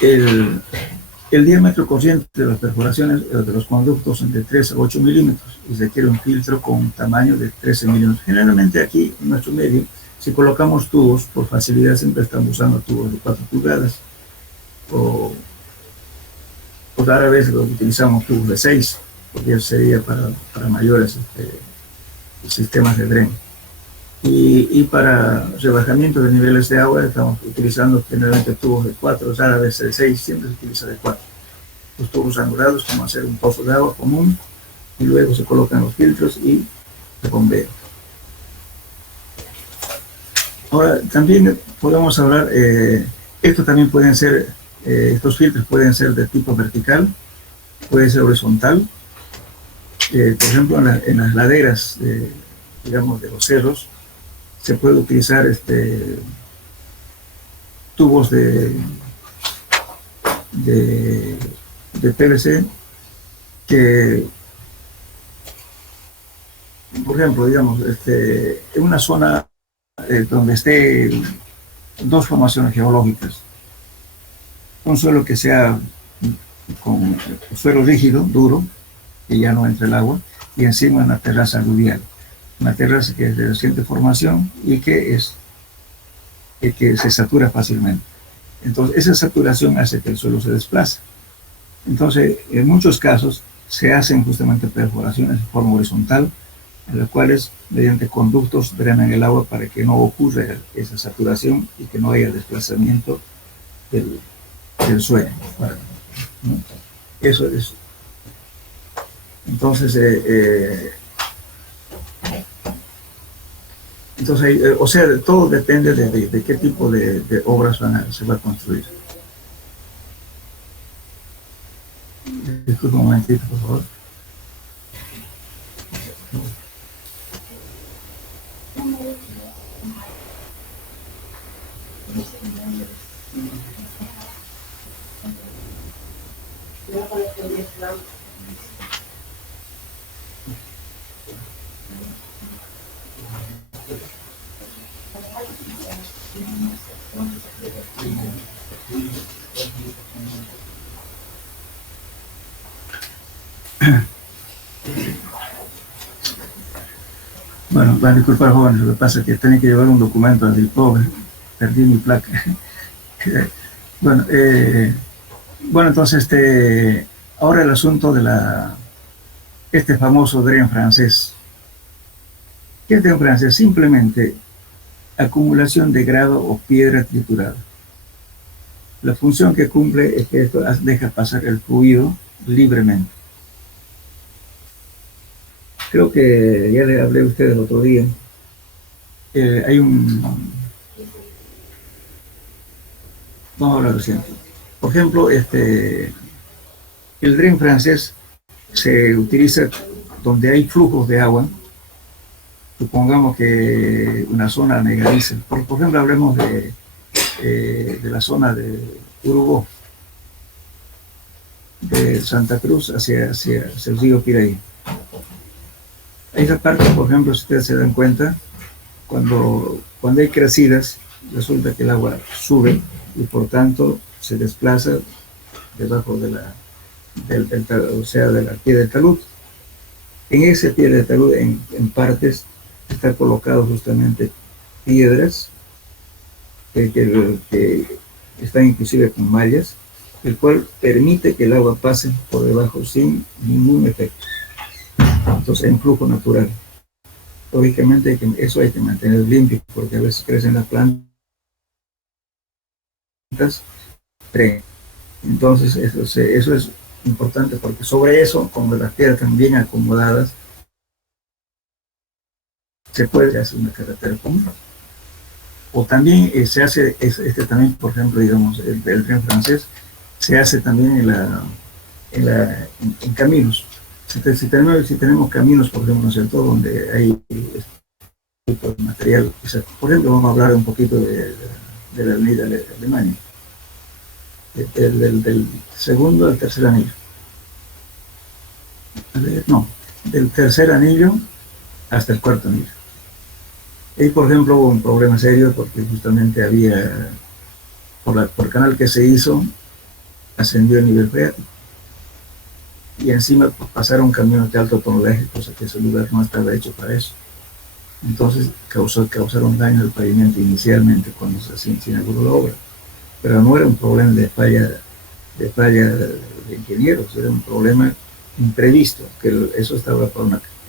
El diámetro corriente de las perforaciones de los conductos son de 3 a 8 milímetros y requiere un filtro con un tamaño de 13 milímetros. Generalmente aquí en nuestro medio, si colocamos tubos, por facilidad siempre estamos usando tubos de 4 pulgadas o rara vez utilizamos tubos de 6, porque eso sería para mayores sistemas de dren. Y para rebajamiento de niveles de agua estamos utilizando generalmente tubos de 4, rara vez de 6, siempre se utiliza de 4. Los tubos angulados, como hacer un pozo de agua común, y luego se colocan los filtros y se bombea. Ahora, también podemos hablar, esto también pueden ser, estos filtros pueden ser de tipo vertical, puede ser horizontal. Por ejemplo, en las laderas, digamos, de los cerros, se puede utilizar tubos de PVC que, por ejemplo, digamos, en una zona donde esté dos formaciones geológicas, un suelo que sea con suelo rígido, duro, que ya no entre el agua, y encima una terraza aluvial. Una terraza que es de reciente formación y que se satura fácilmente. Entonces, esa saturación hace que el suelo se desplace. Entonces, en muchos casos, se hacen justamente perforaciones de forma horizontal, en las cuales, mediante conductos, drenan el agua para que no ocurra esa saturación y que no haya desplazamiento del suelo. ¿No? Eso es. Entonces, o sea, todo depende de qué tipo de obras se va a construir. Disculpa un momentito, por favor. Bueno, van a disculpar, jóvenes, lo que pasa es que tenía que llevar un documento del pobre, perdí mi placa. Bueno, entonces, ahora el asunto de este famoso dren francés. ¿Qué es dren francés? Simplemente acumulación de grava o piedra triturada. La función que cumple es que esto deja pasar el fluido libremente. Creo que ya le hablé a ustedes el otro día. Hay vamos a hablar reciente. Por ejemplo, el dren francés se utiliza donde hay flujos de agua. Supongamos que una zona anegadiza. Por ejemplo, hablemos de la zona de Uruguay, de Santa Cruz hacia el río Piraí. Esa parte, por ejemplo, si ustedes se dan cuenta, cuando hay crecidas, resulta que el agua sube y por tanto se desplaza debajo de la pie del talud. En ese pie del talud, en partes, está colocado justamente piedras que están inclusive con mallas, el cual permite que el agua pase por debajo sin ningún efecto. Entonces, en flujo natural. Lógicamente, eso hay que mantener limpio, porque a veces crecen las plantas. Entonces, eso es importante, porque sobre eso, con las piedras están bien acomodadas, se puede hacer una carretera común. O también se hace, también, por ejemplo, digamos, el tren francés, se hace también en caminos. Si tenemos caminos, por ejemplo, ¿no es cierto?, donde hay tipo de material. Por ejemplo, vamos a hablar un poquito de la avenida Alemania, del segundo al tercer anillo. No, del tercer anillo hasta el cuarto nivel. Y por ejemplo hubo un problema serio porque justamente había, por el canal que se hizo, ascendió el nivel freático. Y encima pasaron camiones de alto tonelaje, cosa que ese lugar no estaba hecho para eso. Entonces causaron daño al pavimento inicialmente cuando se inauguró la obra. Pero no era un problema de falla de ingenieros, era un problema imprevisto, que eso estaba por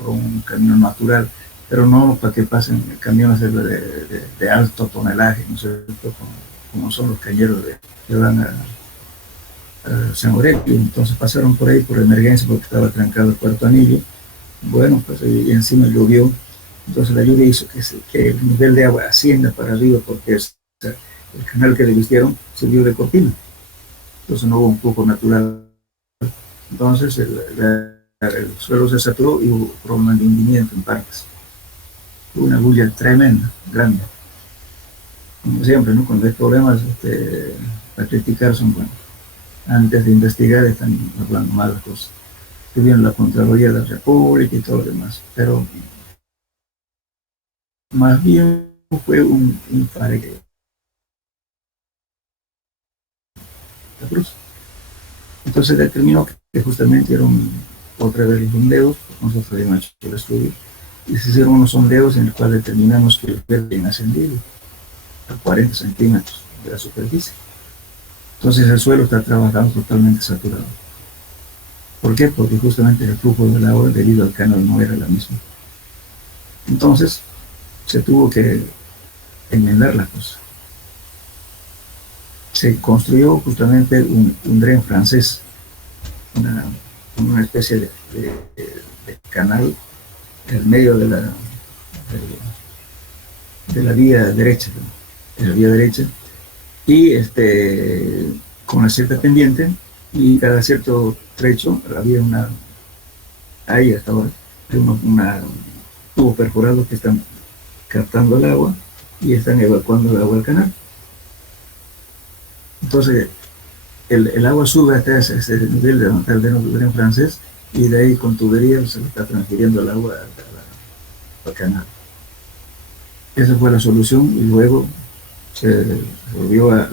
un camino natural, pero no para que pasen camiones de alto tonelaje, ¿no es cierto? Como son los cañeros que van a San Aurelio. Entonces pasaron por ahí por emergencia porque estaba trancado el cuarto anillo. Bueno, pues y encima llovió, entonces la lluvia hizo que el nivel de agua ascienda para arriba porque el canal que le vistieron sirvió de cortina. Entonces no hubo un flujo natural. Entonces el suelo se saturó y hubo problemas de hundimiento en partes. Hubo una bulla tremenda, grande. Como siempre, ¿no? Cuando hay problemas, para criticar son buenos. Antes de investigar están hablando malas cosas. Tuvieron la Contraloría de la República y todo lo demás. Pero más bien fue un infare. Entonces determinó que justamente eran otra vez los sondeos, nosotros habíamos hecho el estudio, y se hicieron unos sondeos en el cual determinamos que el verde bien ascendido a 40 centímetros de la superficie. Entonces el suelo está trabajando totalmente saturado. ¿Por qué? Porque justamente el flujo del agua debido al canal no era la misma. Entonces se tuvo que enmendar la cosa. Se construyó justamente un dren francés, una especie de canal en el medio de la vía derecha, y con una cierta pendiente, y cada cierto trecho había ahí hasta ahora, hay un tubo perforado que están captando el agua y están evacuando el agua al canal. Entonces el agua sube hasta ese nivel de donde está el dren francés, y de ahí con tuberías se le está transfiriendo el agua al canal. Esa fue la solución, y luego se volvió a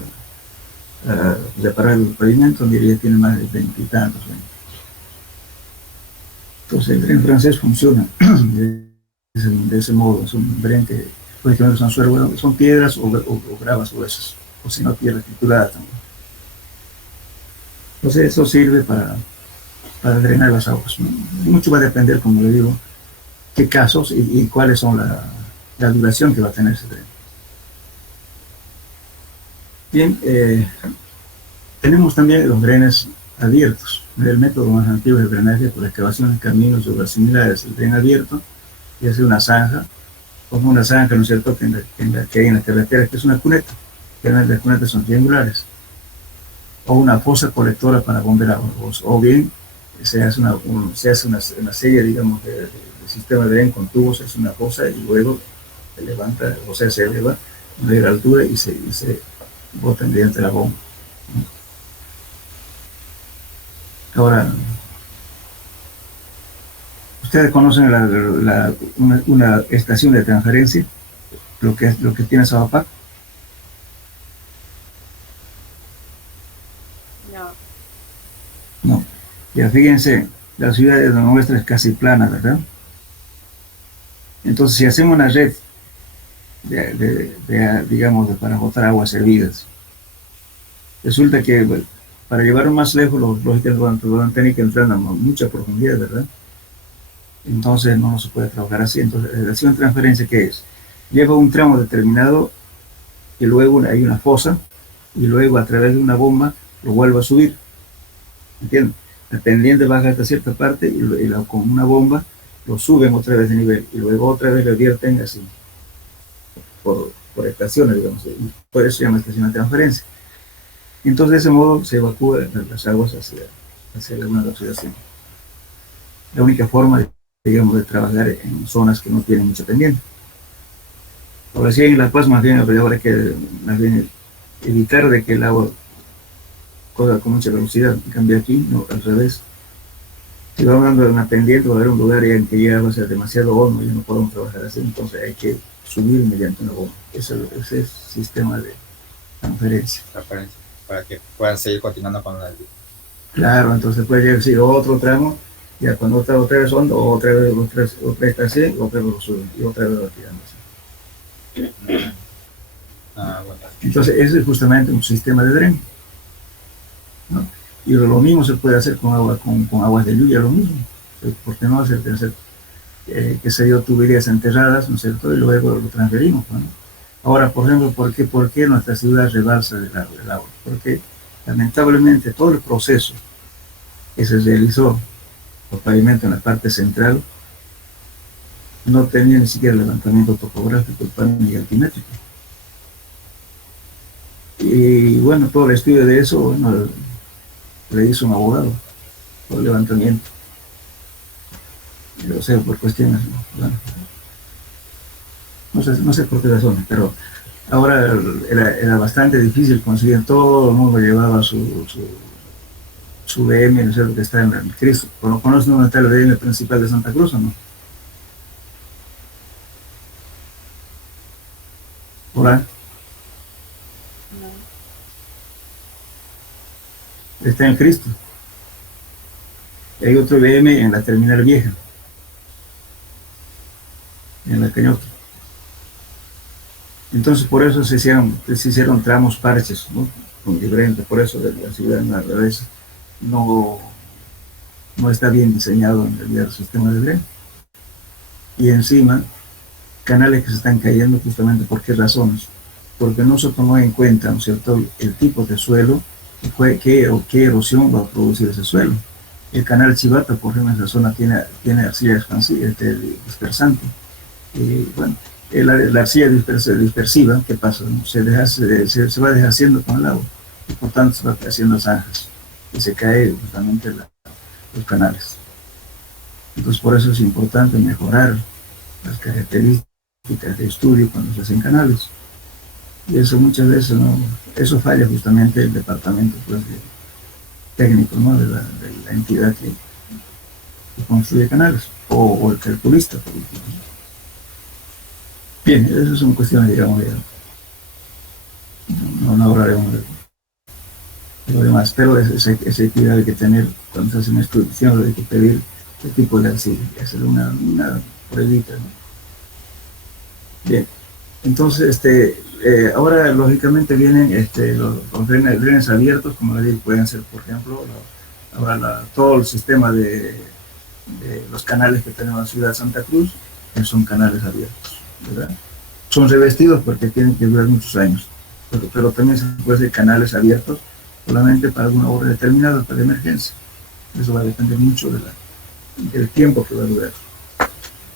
reparar el pavimento, donde ya tiene más de 20 y tantos años. Entonces el dren francés funciona de ese modo. Es un dren que, por ejemplo, son piedras o gravas gruesas, o si no, piedra triturada también. Entonces eso sirve para drenar las aguas. Mucho va a depender, como le digo, qué casos y cuáles son la duración que va a tener ese dren. Bien, tenemos también los drenes abiertos. El método más antiguo de drenaje por excavación de caminos o obras similares. El dren abierto, y hace una zanja, como una zanja, ¿no es cierto?, que hay en la carretera, que es una cuneta. Las cunetas son triangulares. O una fosa colectora para bombear agua. O bien se hace una serie, digamos, de sistema de dren con tubos, se hace una fosa y luego se levanta, o sea, se eleva a mayor altura y se bota mediante la bomba. Ahora, ustedes conocen una estación de transferencia, lo que tiene Sabapac. No. Ya fíjense, la ciudad de nuestra es casi plana, ¿verdad? Entonces, si hacemos una red digamos, para botar aguas hervidas, resulta que para llevarlo más lejos, los van a tener que entrar a mucha profundidad, ¿verdad? Entonces no se puede trabajar así. Entonces, la acción de transferencia, ¿qué es? Lleva un tramo determinado y luego hay una fosa, y luego a través de una bomba lo vuelve a subir. ¿Entienden? La pendiente baja hasta cierta parte y con una bomba lo suben otra vez de nivel, y luego otra vez lo vierten así, por estaciones, digamos, y por eso se llama estación de transferencia. Entonces de ese modo se evacúan las aguas hacia alguna oxidación. La única forma, digamos, de trabajar en zonas que no tienen mucha pendiente. Ahora sí, en La Paz más bien habrá que evitar de que el agua corra con mucha velocidad. En cambio aquí, no, al revés. Si vamos dando una pendiente, va a haber un lugar en que ya va a ser demasiado hondo y no podemos trabajar así, entonces hay que subir mediante una bomba. Ese es el sistema de transferencia. Para que puedan seguir continuando con la... Claro, entonces puede llegar decir otro tramo, ya cuando está otra vez hondo, otra vez está así, otra vez lo suben y otra vez lo tiran así. Bueno. Entonces ese es justamente un sistema de dren, ¿no? Y lo mismo se puede hacer con aguas de lluvia, lo mismo. ¿Por qué no hacer que se dio tuberías enterradas, ¿no es cierto? Y luego lo transferimos, ¿no? Ahora, por ejemplo, ¿por qué nuestra ciudad rebalsa del agua? Porque lamentablemente todo el proceso que se realizó por pavimento en la parte central no tenía ni siquiera levantamiento topográfico, ni altimétrico. Y bueno, todo el estudio de eso, bueno, le hizo un abogado, por el levantamiento. O sea, por cuestiones, bueno, no sé por qué razones, pero ahora era bastante difícil conseguir, todo el mundo llevaba su DM, no sé lo que está en el Cristo. ¿Conocen dónde está el DM principal de Santa Cruz o no? Hola. Está en Cristo. Hay otro VM en la terminal vieja, en la Cañota. Entonces por eso se hicieron tramos parches, ¿no? Con diferentes, por eso de la ciudad a veces no está bien diseñado en realidad el sistema de dren. Y encima, canales que se están cayendo justamente por qué razones. Porque no se tomó en cuenta, ¿no es cierto?, el tipo de suelo, qué erosión va a producir ese suelo. El canal Chivata, por ejemplo, en esa zona tiene arcilla expansiva, dispersante. Y bueno, la arcilla dispersiva, ¿qué pasa? ¿No? Se va deshaciendo con el agua y por tanto se va haciendo zanjas y se cae justamente los canales. Entonces por eso es importante mejorar las características de estudio cuando se hacen canales. Y eso muchas veces eso falla justamente el departamento, pues, técnico, ¿no?, de la entidad que construye canales, o el calculista, por ejemplo. Bien, esas son cuestiones, digamos, no hablaremos de lo demás, pero esa equidad hay que tener cuando se hace una estudio, hay que pedir qué tipo de arcilla, hacer una pruebita, ¿no? Bien, entonces, ahora lógicamente vienen los drenes abiertos, como le digo, pueden ser, por ejemplo, ahora todo el sistema de los canales que tenemos en la ciudad de Santa Cruz, que son canales abiertos, ¿verdad? Son revestidos porque tienen que durar muchos años, pero también se puede hacer canales abiertos solamente para alguna obra determinada, para emergencia. Eso va a depender mucho del tiempo que va a durar.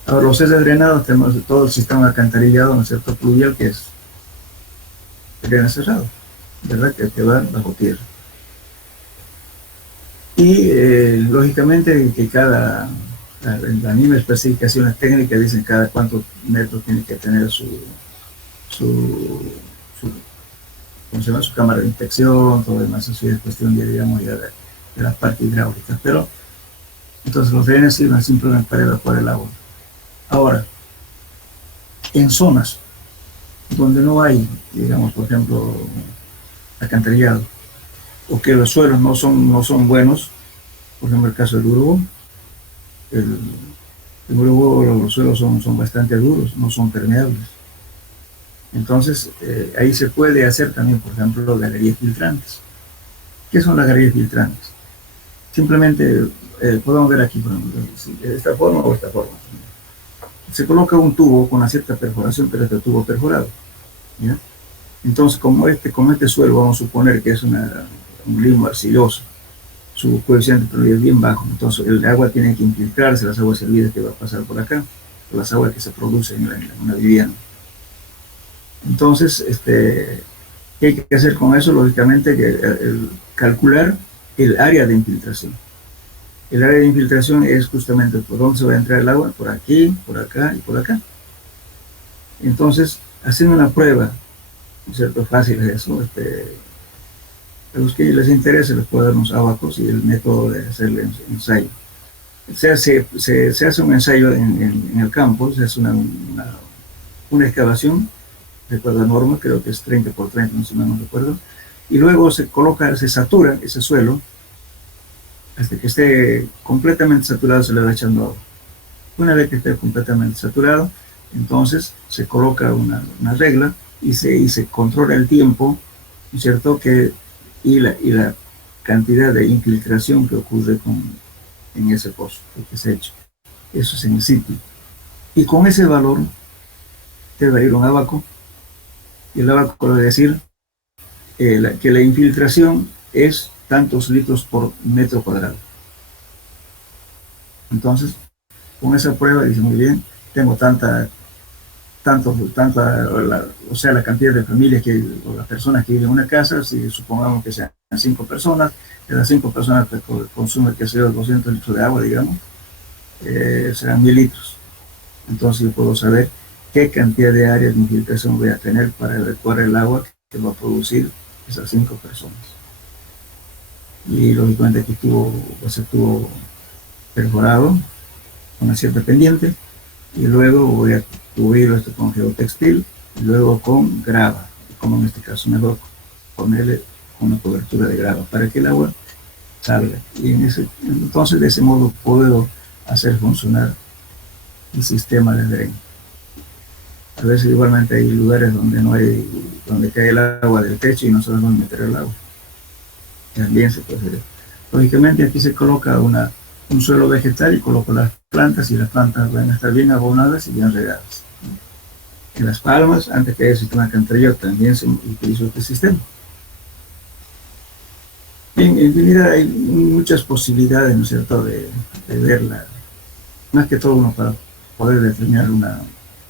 Ahora, los heces drenados, tenemos todo el sistema alcantarillado, ¿no es cierto?, pluvial, que es dreno cerrado, ¿verdad?, que va bajo tierra. Y lógicamente que las mismas especificaciones técnicas dicen cada cuántos metros tiene que tener ¿cómo se llama?, su cámara de inspección, todo demás. Eso es cuestión, digamos, ya de las partes hidráulicas. Pero entonces los drenes sirven simplemente para evacuar el agua. Ahora, en zonas donde no hay, digamos, por ejemplo, alcantarillado, o que los suelos no son buenos, por ejemplo el caso del Urubú, el Urubú, los suelos son bastante duros, no son permeables. Entonces, ahí se puede hacer también, por ejemplo, galerías filtrantes. ¿Qué son las galerías filtrantes? Simplemente, podemos ver aquí, por ejemplo, de esta forma o esta forma. Se coloca un tubo con una cierta perforación, pero este tubo perforado, ¿ya? Entonces, como este suelo, vamos a suponer que es un limo arcilloso, su coeficiente de probabilidad es bien bajo, entonces el agua tiene que infiltrarse, las aguas servidas que va a pasar por acá, por las aguas que se producen en una vivienda. Entonces, ¿qué hay que hacer con eso? Lógicamente, calcular el área de infiltración. El área de infiltración es justamente por dónde se va a entrar el agua, por aquí, por acá y por acá. Entonces, haciendo una prueba, ¿no es cierto?, fácil es eso, a los que les interese les puedo dar unos abacos y el método de hacer el ensayo. Se hace un ensayo en el campo, se hace una excavación, de acuerdo a norma, creo que es 30 por 30, no sé, no recuerdo, y luego se satura ese suelo, hasta que esté completamente saturado se le va echando agua. Una vez que esté completamente saturado, entonces se coloca una regla y se controla el tiempo, ¿no es cierto? Y la cantidad de infiltración que ocurre en ese pozo que se ha hecho. Eso es en el sitio. Y con ese valor te va a ir un abaco, y el abaco va a decir que la infiltración es tantos litros por metro cuadrado. Entonces, con esa prueba dice, muy bien, tengo o sea, la cantidad de familias o las personas que viven en una casa, si supongamos que sean 5 personas, de las 5 personas que consumen, que sea 200 litros de agua, digamos, serán 1000 litros. Entonces yo puedo saber qué cantidad de áreas de infiltración voy a tener para evacuar el agua que va a producir esas 5 personas. Y lógicamente aquí estuvo perforado con una cierta pendiente, y luego voy a cubrirlo esto con geotextil, y luego con grava, como en este caso mejor ponerle una cobertura de grava para que el agua salga. Y entonces de ese modo puedo hacer funcionar el sistema de drenaje. A veces igualmente hay lugares donde cae el agua del techo y no sabemos dónde meter el agua. También se puede hacer. Lógicamente aquí se coloca un suelo vegetal y coloco las plantas, y las plantas van a estar bien abonadas y bien regadas. En Las Palmas, antes que haya sistema alcantarillado, también se utilizó este sistema. En realidad hay muchas posibilidades, ¿no es cierto?, de verla. Más que todo, uno para poder determinar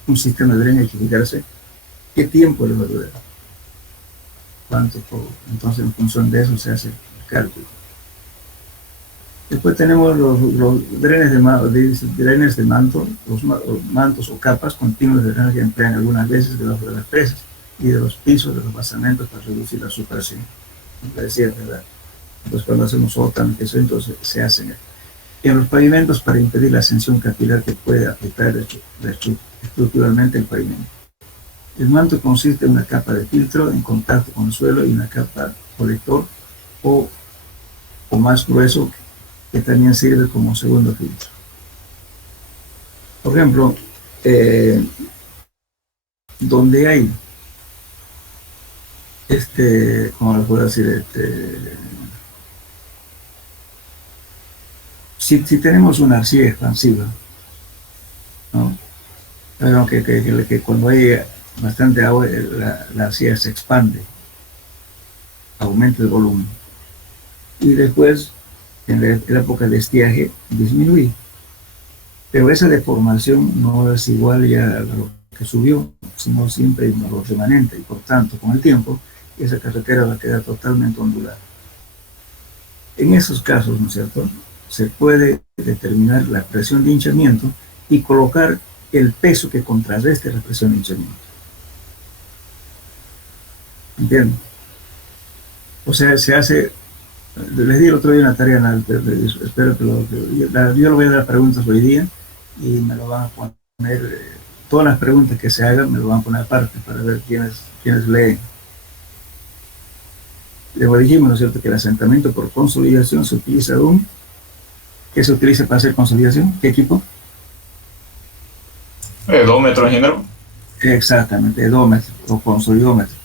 un sistema de drenaje, hay que fijarse qué tiempo le va a durar. Entonces, en función de eso se hace el cálculo. Después tenemos los drenes de manto, los mantos o capas continuas de drenaje que emplean algunas veces debajo de las presas y de los pisos de los basamentos para reducir la supresión. Como decía, ¿verdad? Entonces, cuando hacemos sótano, entonces se hacen en los pavimentos para impedir la ascensión capilar que puede afectar estructuralmente el pavimento. El manto consiste en una capa de filtro en contacto con el suelo y una capa colector o más grueso, que también sirve como segundo filtro. Por ejemplo, donde hay ¿cómo lo puedo decir? Si tenemos una arcilla expansiva, ¿no? Pero que cuando hay bastante agua, la arcilla se expande, aumenta el volumen, y después en la época de estiaje disminuye. Pero esa deformación no es igual ya a lo que subió, sino siempre hay un valor remanente, y por tanto, con el tiempo, esa carretera va a quedar totalmente ondulada. En esos casos, ¿no es cierto?, se puede determinar la presión de hinchamiento y colocar el peso que contrarreste la presión de hinchamiento. ¿Entienden? O sea, se hace. Les di el otro día una tarea, espero yo lo voy a dar preguntas hoy día, y me lo van a poner, todas las preguntas que se hagan me lo van a poner aparte para ver quiénes leen. Luego dijimos, ¿no es cierto?, que el asentamiento por consolidación se utiliza ¿qué se utiliza para hacer consolidación? ¿Qué equipo? Edómetro, ingeniero. Exactamente, edómetro o consolidómetro.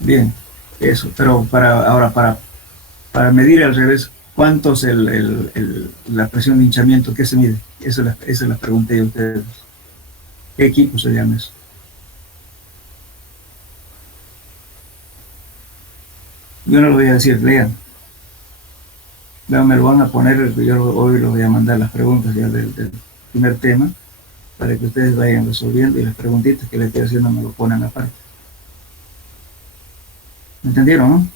Bien, eso, pero para medir al revés, ¿cuánto es la presión de hinchamiento? ¿Qué se mide? Esa es la pregunta de ustedes. ¿Qué equipo se llama eso? Yo no lo voy a decir, lean. No, me lo van a poner, hoy lo voy a mandar las preguntas ya del primer tema, para que ustedes vayan resolviendo, y las preguntitas que les estoy haciendo me lo ponen aparte. ¿Me entendieron, no?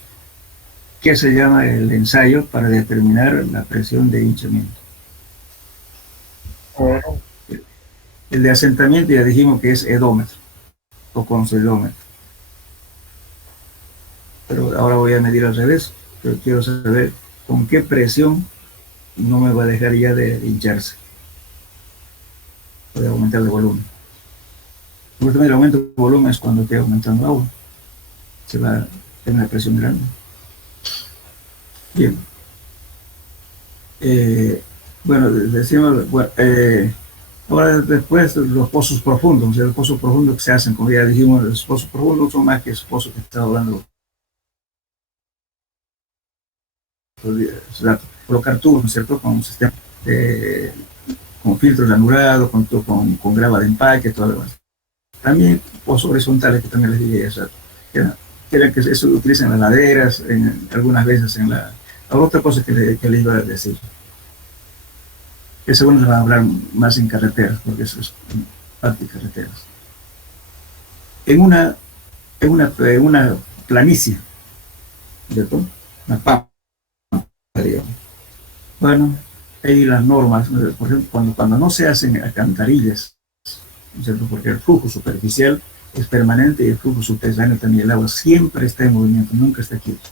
¿Qué se llama el ensayo para determinar la presión de hinchamiento? El de asentamiento ya dijimos que es edómetro o consolidómetro. Pero ahora voy a medir al revés, pero quiero saber con qué presión no me va a dejar ya de hincharse, puede aumentar de volumen. Justamente el aumento de volumen es cuando esté aumentando agua, se va a tener una presión grande. Bien. Bueno, decimos, bueno, ahora después los pozos profundos, los pozos profundos que se hacen, como ya dijimos, los pozos profundos son más que esos pozos que estaba hablando. Colocar tubos, ¿no es cierto?, con un sistema con filtros ranurados, con grava de empaque, todo lo demás. También pozos horizontales, que también les dije, o sea, que eso lo utilizan en las laderas, algunas veces en la... Otra cosa que les iba a decir, que según les va a hablar más en carreteras, porque eso es parte de carreteras. En una planicie, ¿cierto? Una pampa, digamos. Bueno, hay las normas, por ejemplo, cuando no se hacen alcantarillas, ¿cierto? Porque el flujo superficial es permanente y el flujo subterráneo también, el agua siempre está en movimiento, nunca está quieto.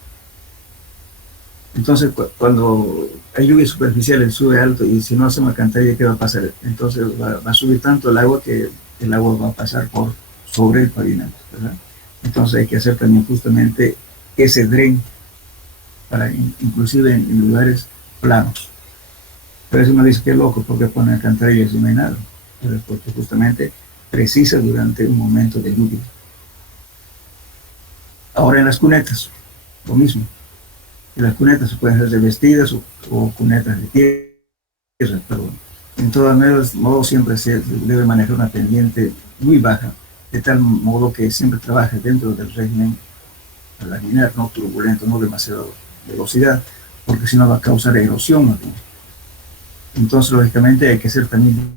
Entonces, cuando hay lluvia superficial, sube alto, y si no hacemos alcantarilla, ¿qué va a pasar? Entonces va a subir tanto el agua que el agua va a pasar sobre el pavimento, ¿verdad? Entonces hay que hacer también justamente ese dren, para inclusive en lugares planos. Pero eso uno dice, qué loco, porque ponen alcantarillas y no hay nada. Pero porque justamente precisa durante un momento de lluvia. Ahora en las cunetas, lo mismo. En las cunetas se pueden hacer revestidas o cunetas de tierra, pero en todos modos siempre se debe manejar una pendiente muy baja, de tal modo que siempre trabaje dentro del régimen laminar, no turbulento, no demasiado velocidad, porque si no va a causar erosión, ¿no? Entonces, lógicamente, hay que ser también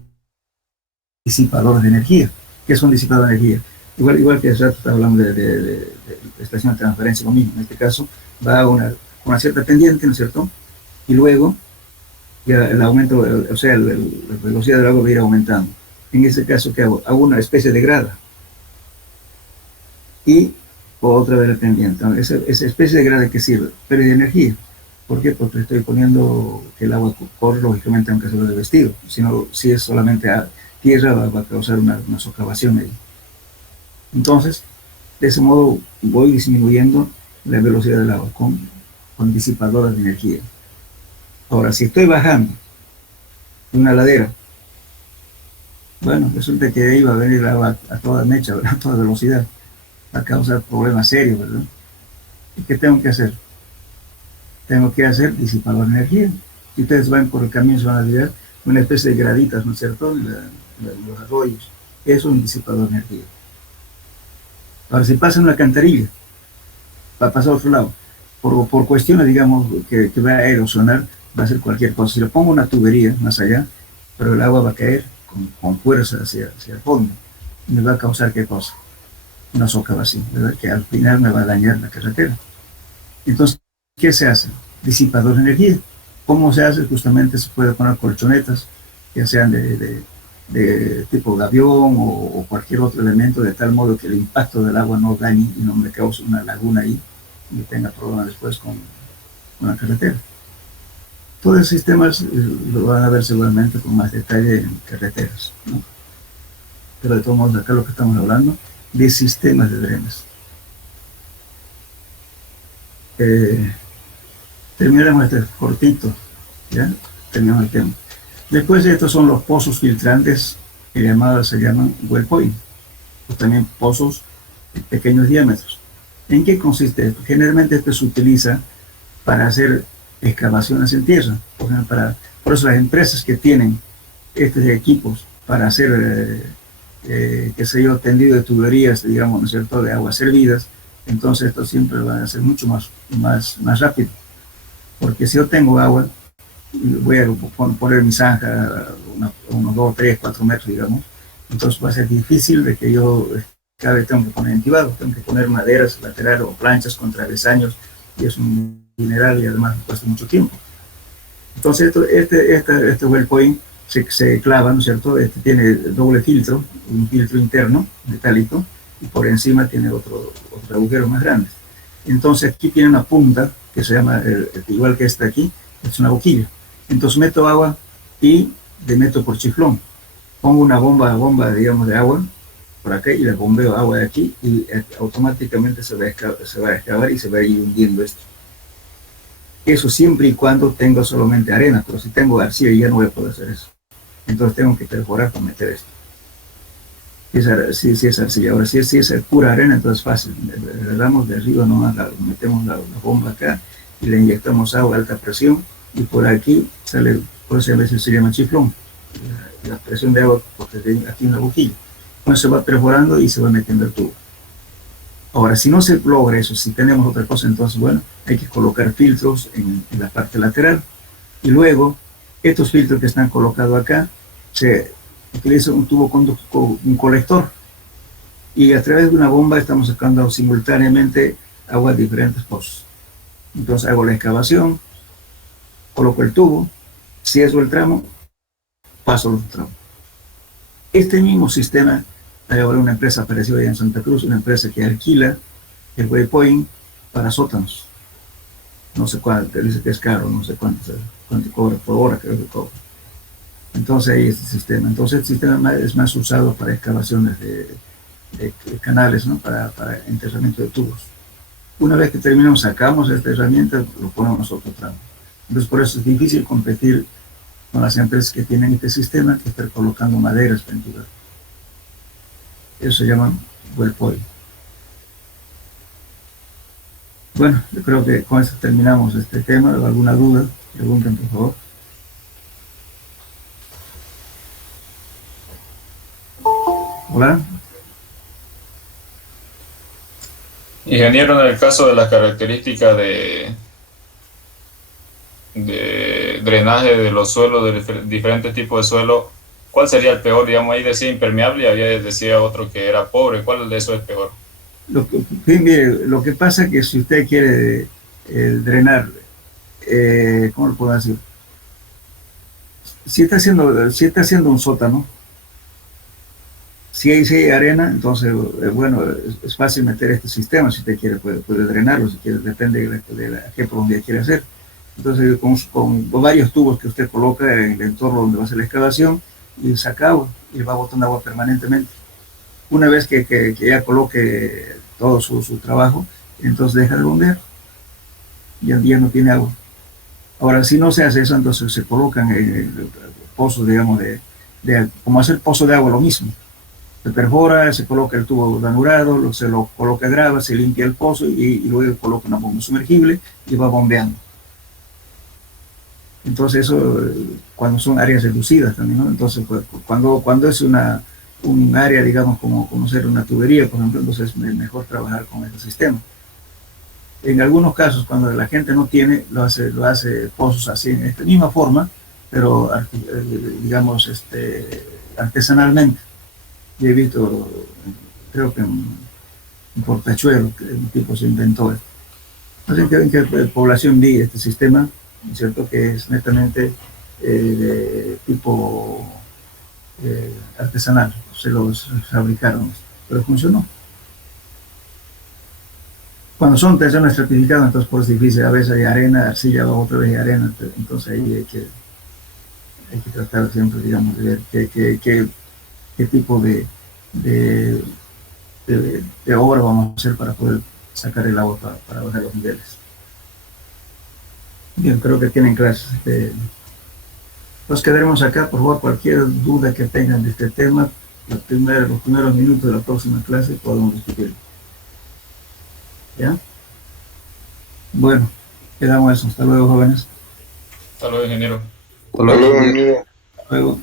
disipadores de energía. ¿Qué son disipadores de energía? Igual que hace rato estaba hablando de estación de transferencia, lo mismo. En este caso, va a una cierta pendiente, ¿no es cierto? Y luego, ya el aumento, o sea, la velocidad del agua va a ir aumentando. En ese caso, ¿qué hago? Hago una especie de grada. Y otra vez la pendiente. Esa especie de grada, ¿que sirve? Pérdida de energía. ¿Por qué? Porque estoy poniendo que el agua corre, lógicamente, aunque sea de vestido. Si es solamente tierra, va a causar una socavación ahí. Entonces, de ese modo voy disminuyendo la velocidad del agua con disipadoras de energía. Ahora, si estoy bajando una ladera, bueno, resulta que ahí va a venir el agua a toda mecha, ¿verdad? A toda velocidad. Va a causar problemas serios, ¿verdad? ¿Y qué tengo que hacer? Tengo que hacer disipador de energía. Si ustedes van por el camino, se van a ver una especie de graditas, ¿no es cierto?, en los arroyos. Eso es un disipador de energía. Ahora, si pasa una alcantarilla, va a pasar a otro lado. Por cuestiones, digamos, que va a erosionar, va a ser cualquier cosa. Si le pongo una tubería más allá, pero el agua va a caer con fuerza hacia el fondo, y me va a causar, ¿qué cosa? Una socavación, ¿verdad? Que al final me va a dañar la carretera. Entonces, ¿qué se hace? Disipador de energía. ¿Cómo se hace? Justamente se puede poner colchonetas, ya sean de tipo gavión o cualquier otro elemento, de tal modo que el impacto del agua no dañe y no me cause una laguna ahí y tenga problemas después con la carretera. Todos los sistemas lo van a ver seguramente con más detalle en carreteras, ¿no? Pero de todos modos, acá lo que estamos hablando de sistemas de drenes. Terminamos este cortito, ¿ya? Terminamos el tema. Después de estos son los pozos filtrantes, que se llaman well point, o también pozos de pequeños diámetros. ¿En qué consiste esto? Generalmente esto se utiliza para hacer excavaciones en tierra. Por eso las empresas que tienen estos equipos para hacer, qué sé yo, tendido de tuberías, digamos, ¿no es cierto?, de aguas servidas, entonces esto siempre va a ser mucho más rápido. Porque si yo tengo agua, voy a poner mi zanja unos 2, 3, 4 metros, digamos, entonces va a ser difícil de que yo cada vez tengo que poner entibado, tengo que poner maderas laterales o planchas con travesaños, y es un mineral y además cuesta mucho tiempo. Entonces este well point se clava, ¿no es cierto? Tiene doble filtro, un filtro interno metálico, y por encima tiene otro agujero más grande. Entonces aquí tiene una punta que se llama, igual que esta aquí, es una boquilla. Entonces meto agua y le meto por chiflón. Pongo una bomba, digamos, de agua por acá y le bombeo agua de aquí y automáticamente se va a excavar y se va a ir hundiendo esto. Eso siempre y cuando tenga solamente arena, pero si tengo arcilla ya no voy a poder hacer eso. Entonces tengo que perforar para meter esto. Si es arcilla. Ahora, si es pura arena, entonces fácil. Le damos de arriba nomás, metemos la bomba acá y le inyectamos agua a alta presión y por aquí sale, por eso a veces se llama chiflón, la presión de agua, porque tiene aquí una bujilla. Entonces se va perforando y se va metiendo el tubo. Ahora, si no se logra eso, si tenemos otra cosa, entonces, bueno, hay que colocar filtros en la parte lateral y luego estos filtros que están colocados acá se utiliza un tubo conductor, un colector, y a través de una bomba estamos sacando simultáneamente agua de diferentes pozos. Entonces hago la excavación, coloco el tubo, cierro el tramo, paso el otro tramo. Este mismo sistema, hay ahora una empresa apareció allá en Santa Cruz, una empresa que alquila el waypoint para sótanos. No sé cuánto, dice que es caro, no sé cuánto cobra por hora, creo que cobra. Entonces ahí este sistema. Entonces el sistema es más usado para excavaciones de canales, ¿no? Para enterramiento de tubos. Una vez que terminamos, sacamos esta herramienta, lo ponemos otro tramo. Entonces por eso es difícil competir con las empresas que tienen este sistema, que están colocando maderas para enterrar. Eso se llama wellpoint. Bueno, yo creo que con esto terminamos este tema. ¿Alguna duda? Pregunten, por favor. Hola. Ingeniero, en el caso de las características de drenaje de los suelos, de diferentes tipos de suelo, ¿cuál sería el peor? Digamos, ahí decía impermeable y había decía otro que era pobre. ¿Cuál de eso es peor? Lo que pasa es que si usted quiere drenar, ¿cómo lo puedo decir? Si está haciendo un sótano, si hay arena, entonces, bueno, es fácil meter este sistema. Si usted quiere, puede drenarlo, si quiere, depende de qué profundidad quiere hacer. Entonces, con varios tubos que usted coloca en el entorno donde va a hacer la excavación, y saca agua, y va botando agua permanentemente. Una vez que ya coloque todo su trabajo, entonces deja de bombear, ya no tiene agua. Ahora, si no se hace eso, entonces se colocan pozos, digamos, como hacer pozo de agua, lo mismo. Se perfora, se coloca el tubo ranurado, se lo coloca grava, se limpia el pozo y luego coloca una bomba sumergible y va bombeando. Entonces eso, cuando son áreas reducidas también, ¿no? Entonces, cuando es un área, digamos, como ser una tubería, por ejemplo, entonces es mejor trabajar con este sistema. En algunos casos, cuando la gente no tiene, lo hace pozos así, en esta misma forma, pero, digamos, artesanalmente. Y he visto, creo que en Portachuelo, que un tipo se inventó esto. Así que en qué población vi este sistema, ¿cierto? Que es netamente de tipo artesanal, se los fabricaron, pero funcionó. Cuando son terrenos estratificados, entonces por eso es difícil, a veces hay arena, arcilla, otra vez hay arena, entonces ahí hay que tratar siempre, digamos, de ver qué tipo de obra vamos a hacer para poder sacar el agua para bajar los niveles. Bien, creo que tienen clases. Nos quedaremos acá, por favor, cualquier duda que tengan de este tema, los primeros minutos de la próxima clase podemos discutir. ¿Ya? Bueno, quedamos eso. Hasta luego, jóvenes. Hasta luego, ingeniero. Hasta luego, ingeniero. Hasta luego.